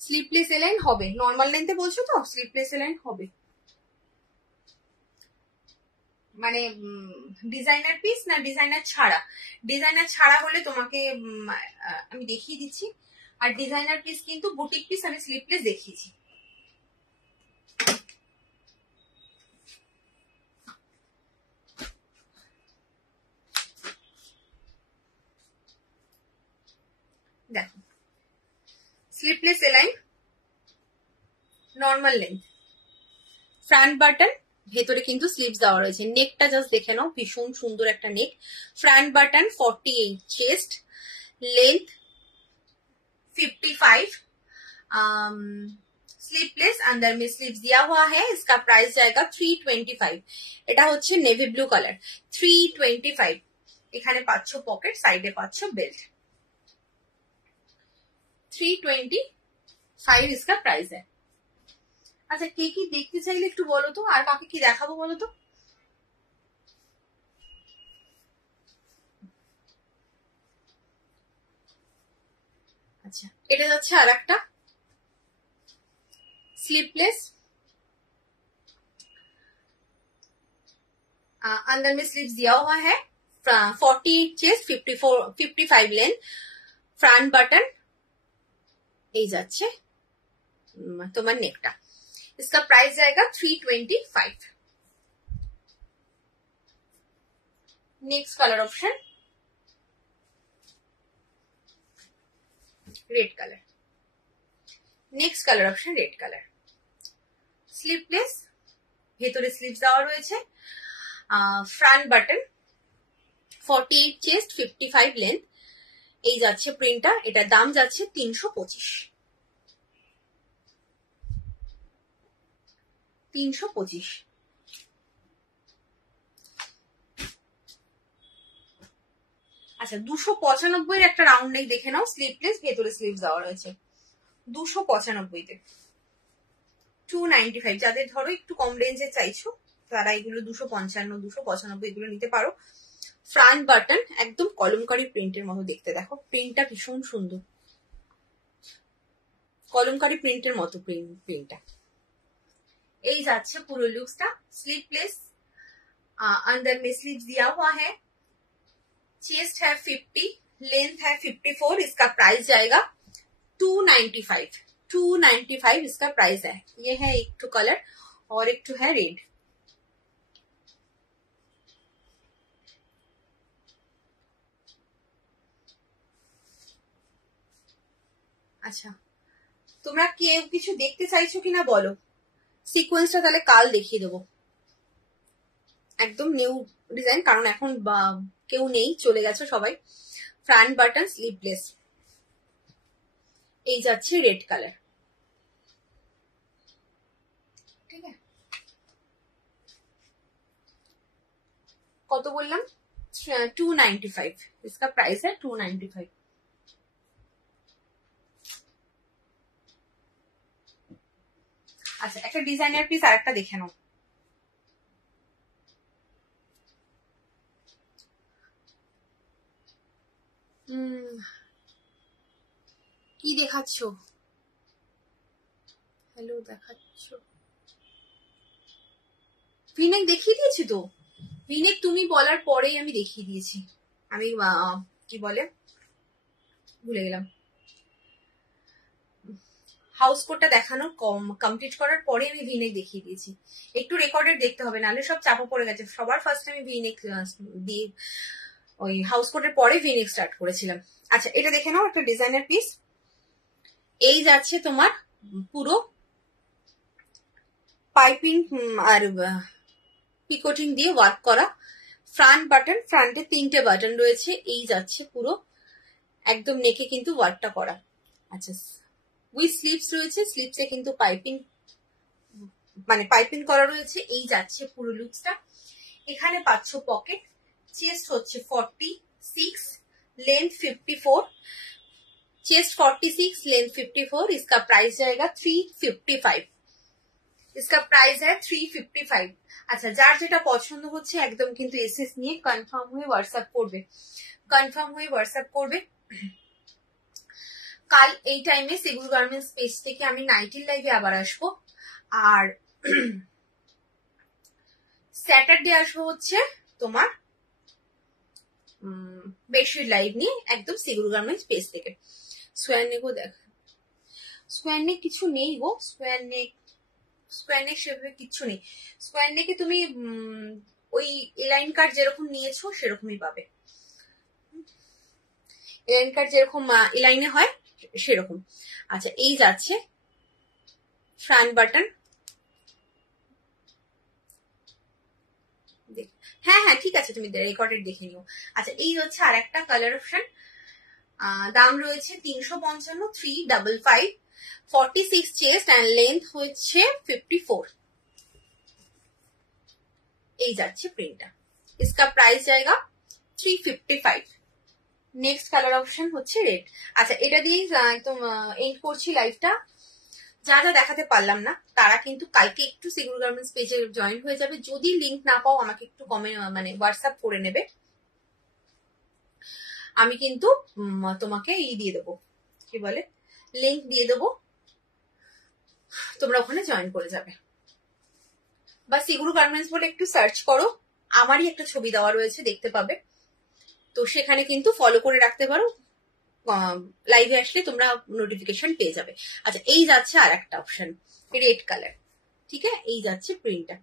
স্লিপলেস এলাইন হবে, নর্মাল লেন্থে বলছো তো স্লিপলেস এলাইন হবে, মানে ডিজাইনার পিস না ডিজাইনার ছাড়া, ডিজাইনার ছাড়া হলে তোমাকে আমি দেখিয়ে দিচ্ছি, আর ডিজাইনার পিস কিন্তু বুটিক পিস আমি স্লিপলেস দেখিয়েছি। দেখো sleepless align, normal length, front button, ভেতরে কিন্তু স্লিভস দেওয়া রয়েছে, নেকটা জাস্ট দেখে নাও ভীষণ সুন্দর একটা neck, front button 48 chest, length 55, sleeveless, अंदर में स्लीव्स दिया हुआ है, इसका प्राइस जाएगा 325, এটা হচ্ছে নেভি ব্লু কালার, 325, এখানে পাচ্ছ পকেট, সাইডে পাচ্ছ বেল্ট, 325 इसका प्राइस है। আচ্ছা কে কি দেখতে চাইলে একটু বলো তো, আর কাকে কি দেখাবো বলো তো। আচ্ছা এটা যাচ্ছে আর একটা स्लीपलेस, अंदर में स्लीव्स दिया हुआ है, 40 चेस्ट, 55 लेंथ, फ्रंट बटन, এই যাচ্ছে তোমার নেকটা, इसका प्राइस जाएगा 325। Next colour option red colour, next colour option red colour, sleepless, ভেতরে স্লিভস দেওয়া রয়েছে, ফ্রন্ট বাটন, 48 চেস্ট, 55 লেন্থ, এই যাচ্ছে প্রিন্টটা, এটার দাম যাচ্ছে 325। আচ্ছা 295 একটা রাউন্ড নেক দেখে নাও, স্লিপলেস, ভেতরে স্লিভস দেওয়া রয়েছে, 295 295, যাদের ধরো একটু কম রেঞ্জে চাইছো তারা এগুলো 255 295 এগুলো নিতে পারো। ফ্রন্ট বাটন একদম কলমকারী প্রিন্টের মতো দেখতে, দেখো প্রিন্টটা ভীষণ সুন্দর, কলমকারী প্রিন্টের মতো প্রিন্টটা, এই যাচ্ছে পুরো লুকসটা, स्लीपलेस, अंदर में स्लीव्स दिया हुआ है, चेस्ट है 50, लेंथ है 54, इसका प्राइस जाएगा 295 इसका प्राइस है। ये है एक टू कलर और एक टू है रेड। আচ্ছা তোমরা কেউ কিছু দেখতে চাইছো কিনা বলো, সিকোয়েন্সটা তাহলে কাল দেখিয়ে দেবো, একদম নিউ ডিজাইন, কারণ এখন কেউ নেই, চলে গেছে সবাই। ফ্রন্ট বাটন, স্লিভলেস, এই যাচ্ছে রেড কালার, ঠিক আছে কত বললাম, 295, इसका प्राइस है 295। আচ্ছা একটা ডিজাইনার পিস আর একটা দেখে নাও, কি দেখাচ্ছ? হ্যালো দেখাচ্ছ? ভিনেক দেখিয়ে দিয়েছি তো। ভিনেক তুমি বলার পরেই আমি দেখিয়ে দিয়েছি। আমি কি বলে ভুলে গেলাম। হাউস কোটটা দেখানো কমপ্লিট করার পরে আমি ভিনেক দেখিয়ে দিয়েছি। একটু রেকর্ডেড দেখতে হবে, নাহলে সব চাপা পড়ে গেছে। সবার ফার্স্ট আমি ভিনেক দিয়ে ওই হাউস কোটের পরে ভিনেক স্টার্ট করেছিলাম। আচ্ছা এটা দেখে নাও, একটা ডিজাইনার পিস। এই যাচ্ছে তোমার পুরো পাইপিং আর পিকোটিং দিয়ে ওয়ার্ক করা। ফ্রন্ট বাটন, ফ্রন্টে 3টে বাটন রয়েছে। এই যাচ্ছে পুরো একদম নেকে কিন্তু ওয়ার্কটা করা। আচ্ছা উইথ স্লিভস রয়েছে, স্লিভসে কিন্তু পাইপিং মানে পাইপিং করা রয়েছে। এই যাচ্ছে পুরো লুকসটা। এখানে পাচ্ছ পকেট। চেস্ট হচ্ছে 46, लेंथ 54, चेस्ट 46, लेंथ 54। इसका प्राइस जाएगा 355। इसका प्राइस है 355। আচ্ছা যার যেটা পছন্দ হচ্ছে একদম কিন্তু এসএস নিয়ে কনফার্ম হয়ে হোয়াটসঅ্যাপ করবে। কাল এই টাইমে সেগুল গার্মেন্টস পেজ থেকে আমি নাইটির লাইভে আবার আসবো। আর স্যাটারডে আসবো হচ্ছে তোমার বেডশিট লাইভ নিয়ে একদম সেগুল গার্মেন্টস পেজ থেকে। স্কোয়ার নেকও দেখ, স্কোয়ার নেক কিছু নেই গো। স্কোয়ার নেক সেভাবে কিছু নেই। স্কোয়ার নেকে তুমি ওই এলাইন কার্ড যেরকম নিয়েছো সেরকমই পাবে। এলাইন কার্ড যেরকম এলাইনে হয় সেরকম। আচ্ছা এই যাচ্ছে ফ্রন্ট বাটন। হ্যাঁ হ্যাঁ ঠিক আছে, তুমি রেকর্ডেড দেখে নিও। আচ্ছা এই হচ্ছে আর একটা কালার অপশন। দাম রয়েছে 355, 355, 46 চেস্ট অ্যান্ড লেন্থ হচ্ছে 54। এই যাচ্ছে প্রিন্টটা। इसका प्राइस जाएगा 355। নেক্সট কালার অপশন হচ্ছে রেড। আচ্ছা এটা দিয়ে একদম এন্ড করছি লাইভটা। যা যা দেখাতে পারলাম না তারা কিন্তু কালকে একটু সেগুল গার্মেন্টস পেজে জয়েন হয়ে যাবে। যদি লিংক না পাও আমাকে একটু কমেন্ট মানে হোয়াটসঅ্যাপ করে নেবে। আমি কিন্তু তোমাকে দিয়ে দেবো, কি বলে লিংক দিয়ে দেবো, তোমরা ওখানে জয়েন করে যাবে। বা সেগুল গার্মেন্টস বলে একটু সার্চ করো, আমারই একটা ছবি দেওয়া রয়েছে দেখতে পাবে। তো সেখানে কিন্তু ফলো করে রাখতে পারো, লাইভে আসলে তোমরা নোটিফিকেশন পেয়ে যাবে। আচ্ছা এই যাচ্ছে আর একটা অপশন রেড কালার। ঠিক আছে এই যাচ্ছে প্রিন্টটা।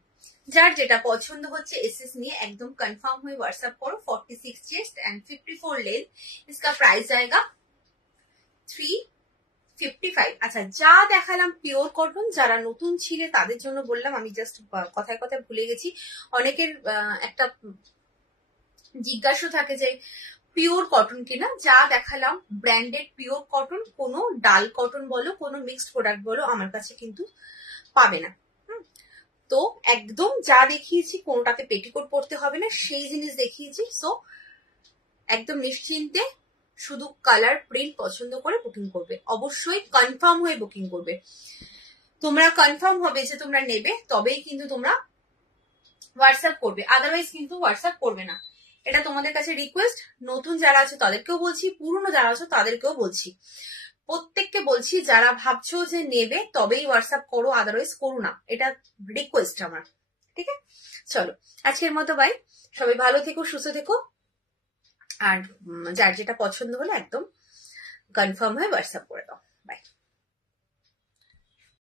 যার যেটা পছন্দ হচ্ছে এসএস নিয়ে একদম কনফার্ম হয়ে হোয়াটসঅ্যাপ করো। 46 চেস্ট এন্ড 54 लेंथ। इसका प्राइस आएगा 355। আচ্ছা যা দেখালাম পিওর কটন। যারা নতুন ছিলে তাদের জন্য বললাম, আমি জাস্ট কথায় কথায় ভুলে গেছি। অনেকের একটা জিজ্ঞাসা থাকে যে পিওর কটন কিনা। যা দেখালাম ব্র্যান্ডেড পিওর কটন, কোনো ডাল কটন বলো কোনো মিক্সড প্রোডাক্ট বলো আমার কাছে কিন্তু পাবে না। তো একদম যা দেখিয়েছি কোনোটাতে পেটিকোট পরতে হবে না, সেই জিনিস দেখিয়েছি। সো একদম নিশ্চিন্তে শুধু কালার প্রিন্ট পছন্দ করে বুকিং করবে। অবশ্যই কনফার্ম হয়ে বুকিং করবে। তোমরা কনফার্ম হবে যে তোমরা নেবে তবেই কিন্তু তোমরা হোয়াটসঅ্যাপ করবে, আদারওয়াইজ কিন্তু হোয়াটসঅ্যাপ করবে না। এটা তোমাদের কাছে রিকোয়েস্ট। নতুন যারা আছে তাদেরকেও বলছি, পুরনো যারা আছো তাদেরকেও বলছি, প্রত্যেককে বলছি যারা ভাবছো যে নেবে তবেই হোয়াটসঅ্যাপ করো, আদারওয়াইজ করো না। এটা রিকোয়েস্ট আমার। ঠিক আছে চলো আজকের মতো বাই। সবাই ভালো থেকো, সুস্থ থেকো। আর যার যেটা পছন্দ হলো একদম কনফার্ম হয়ে হোয়াটসঅ্যাপ করে দাও।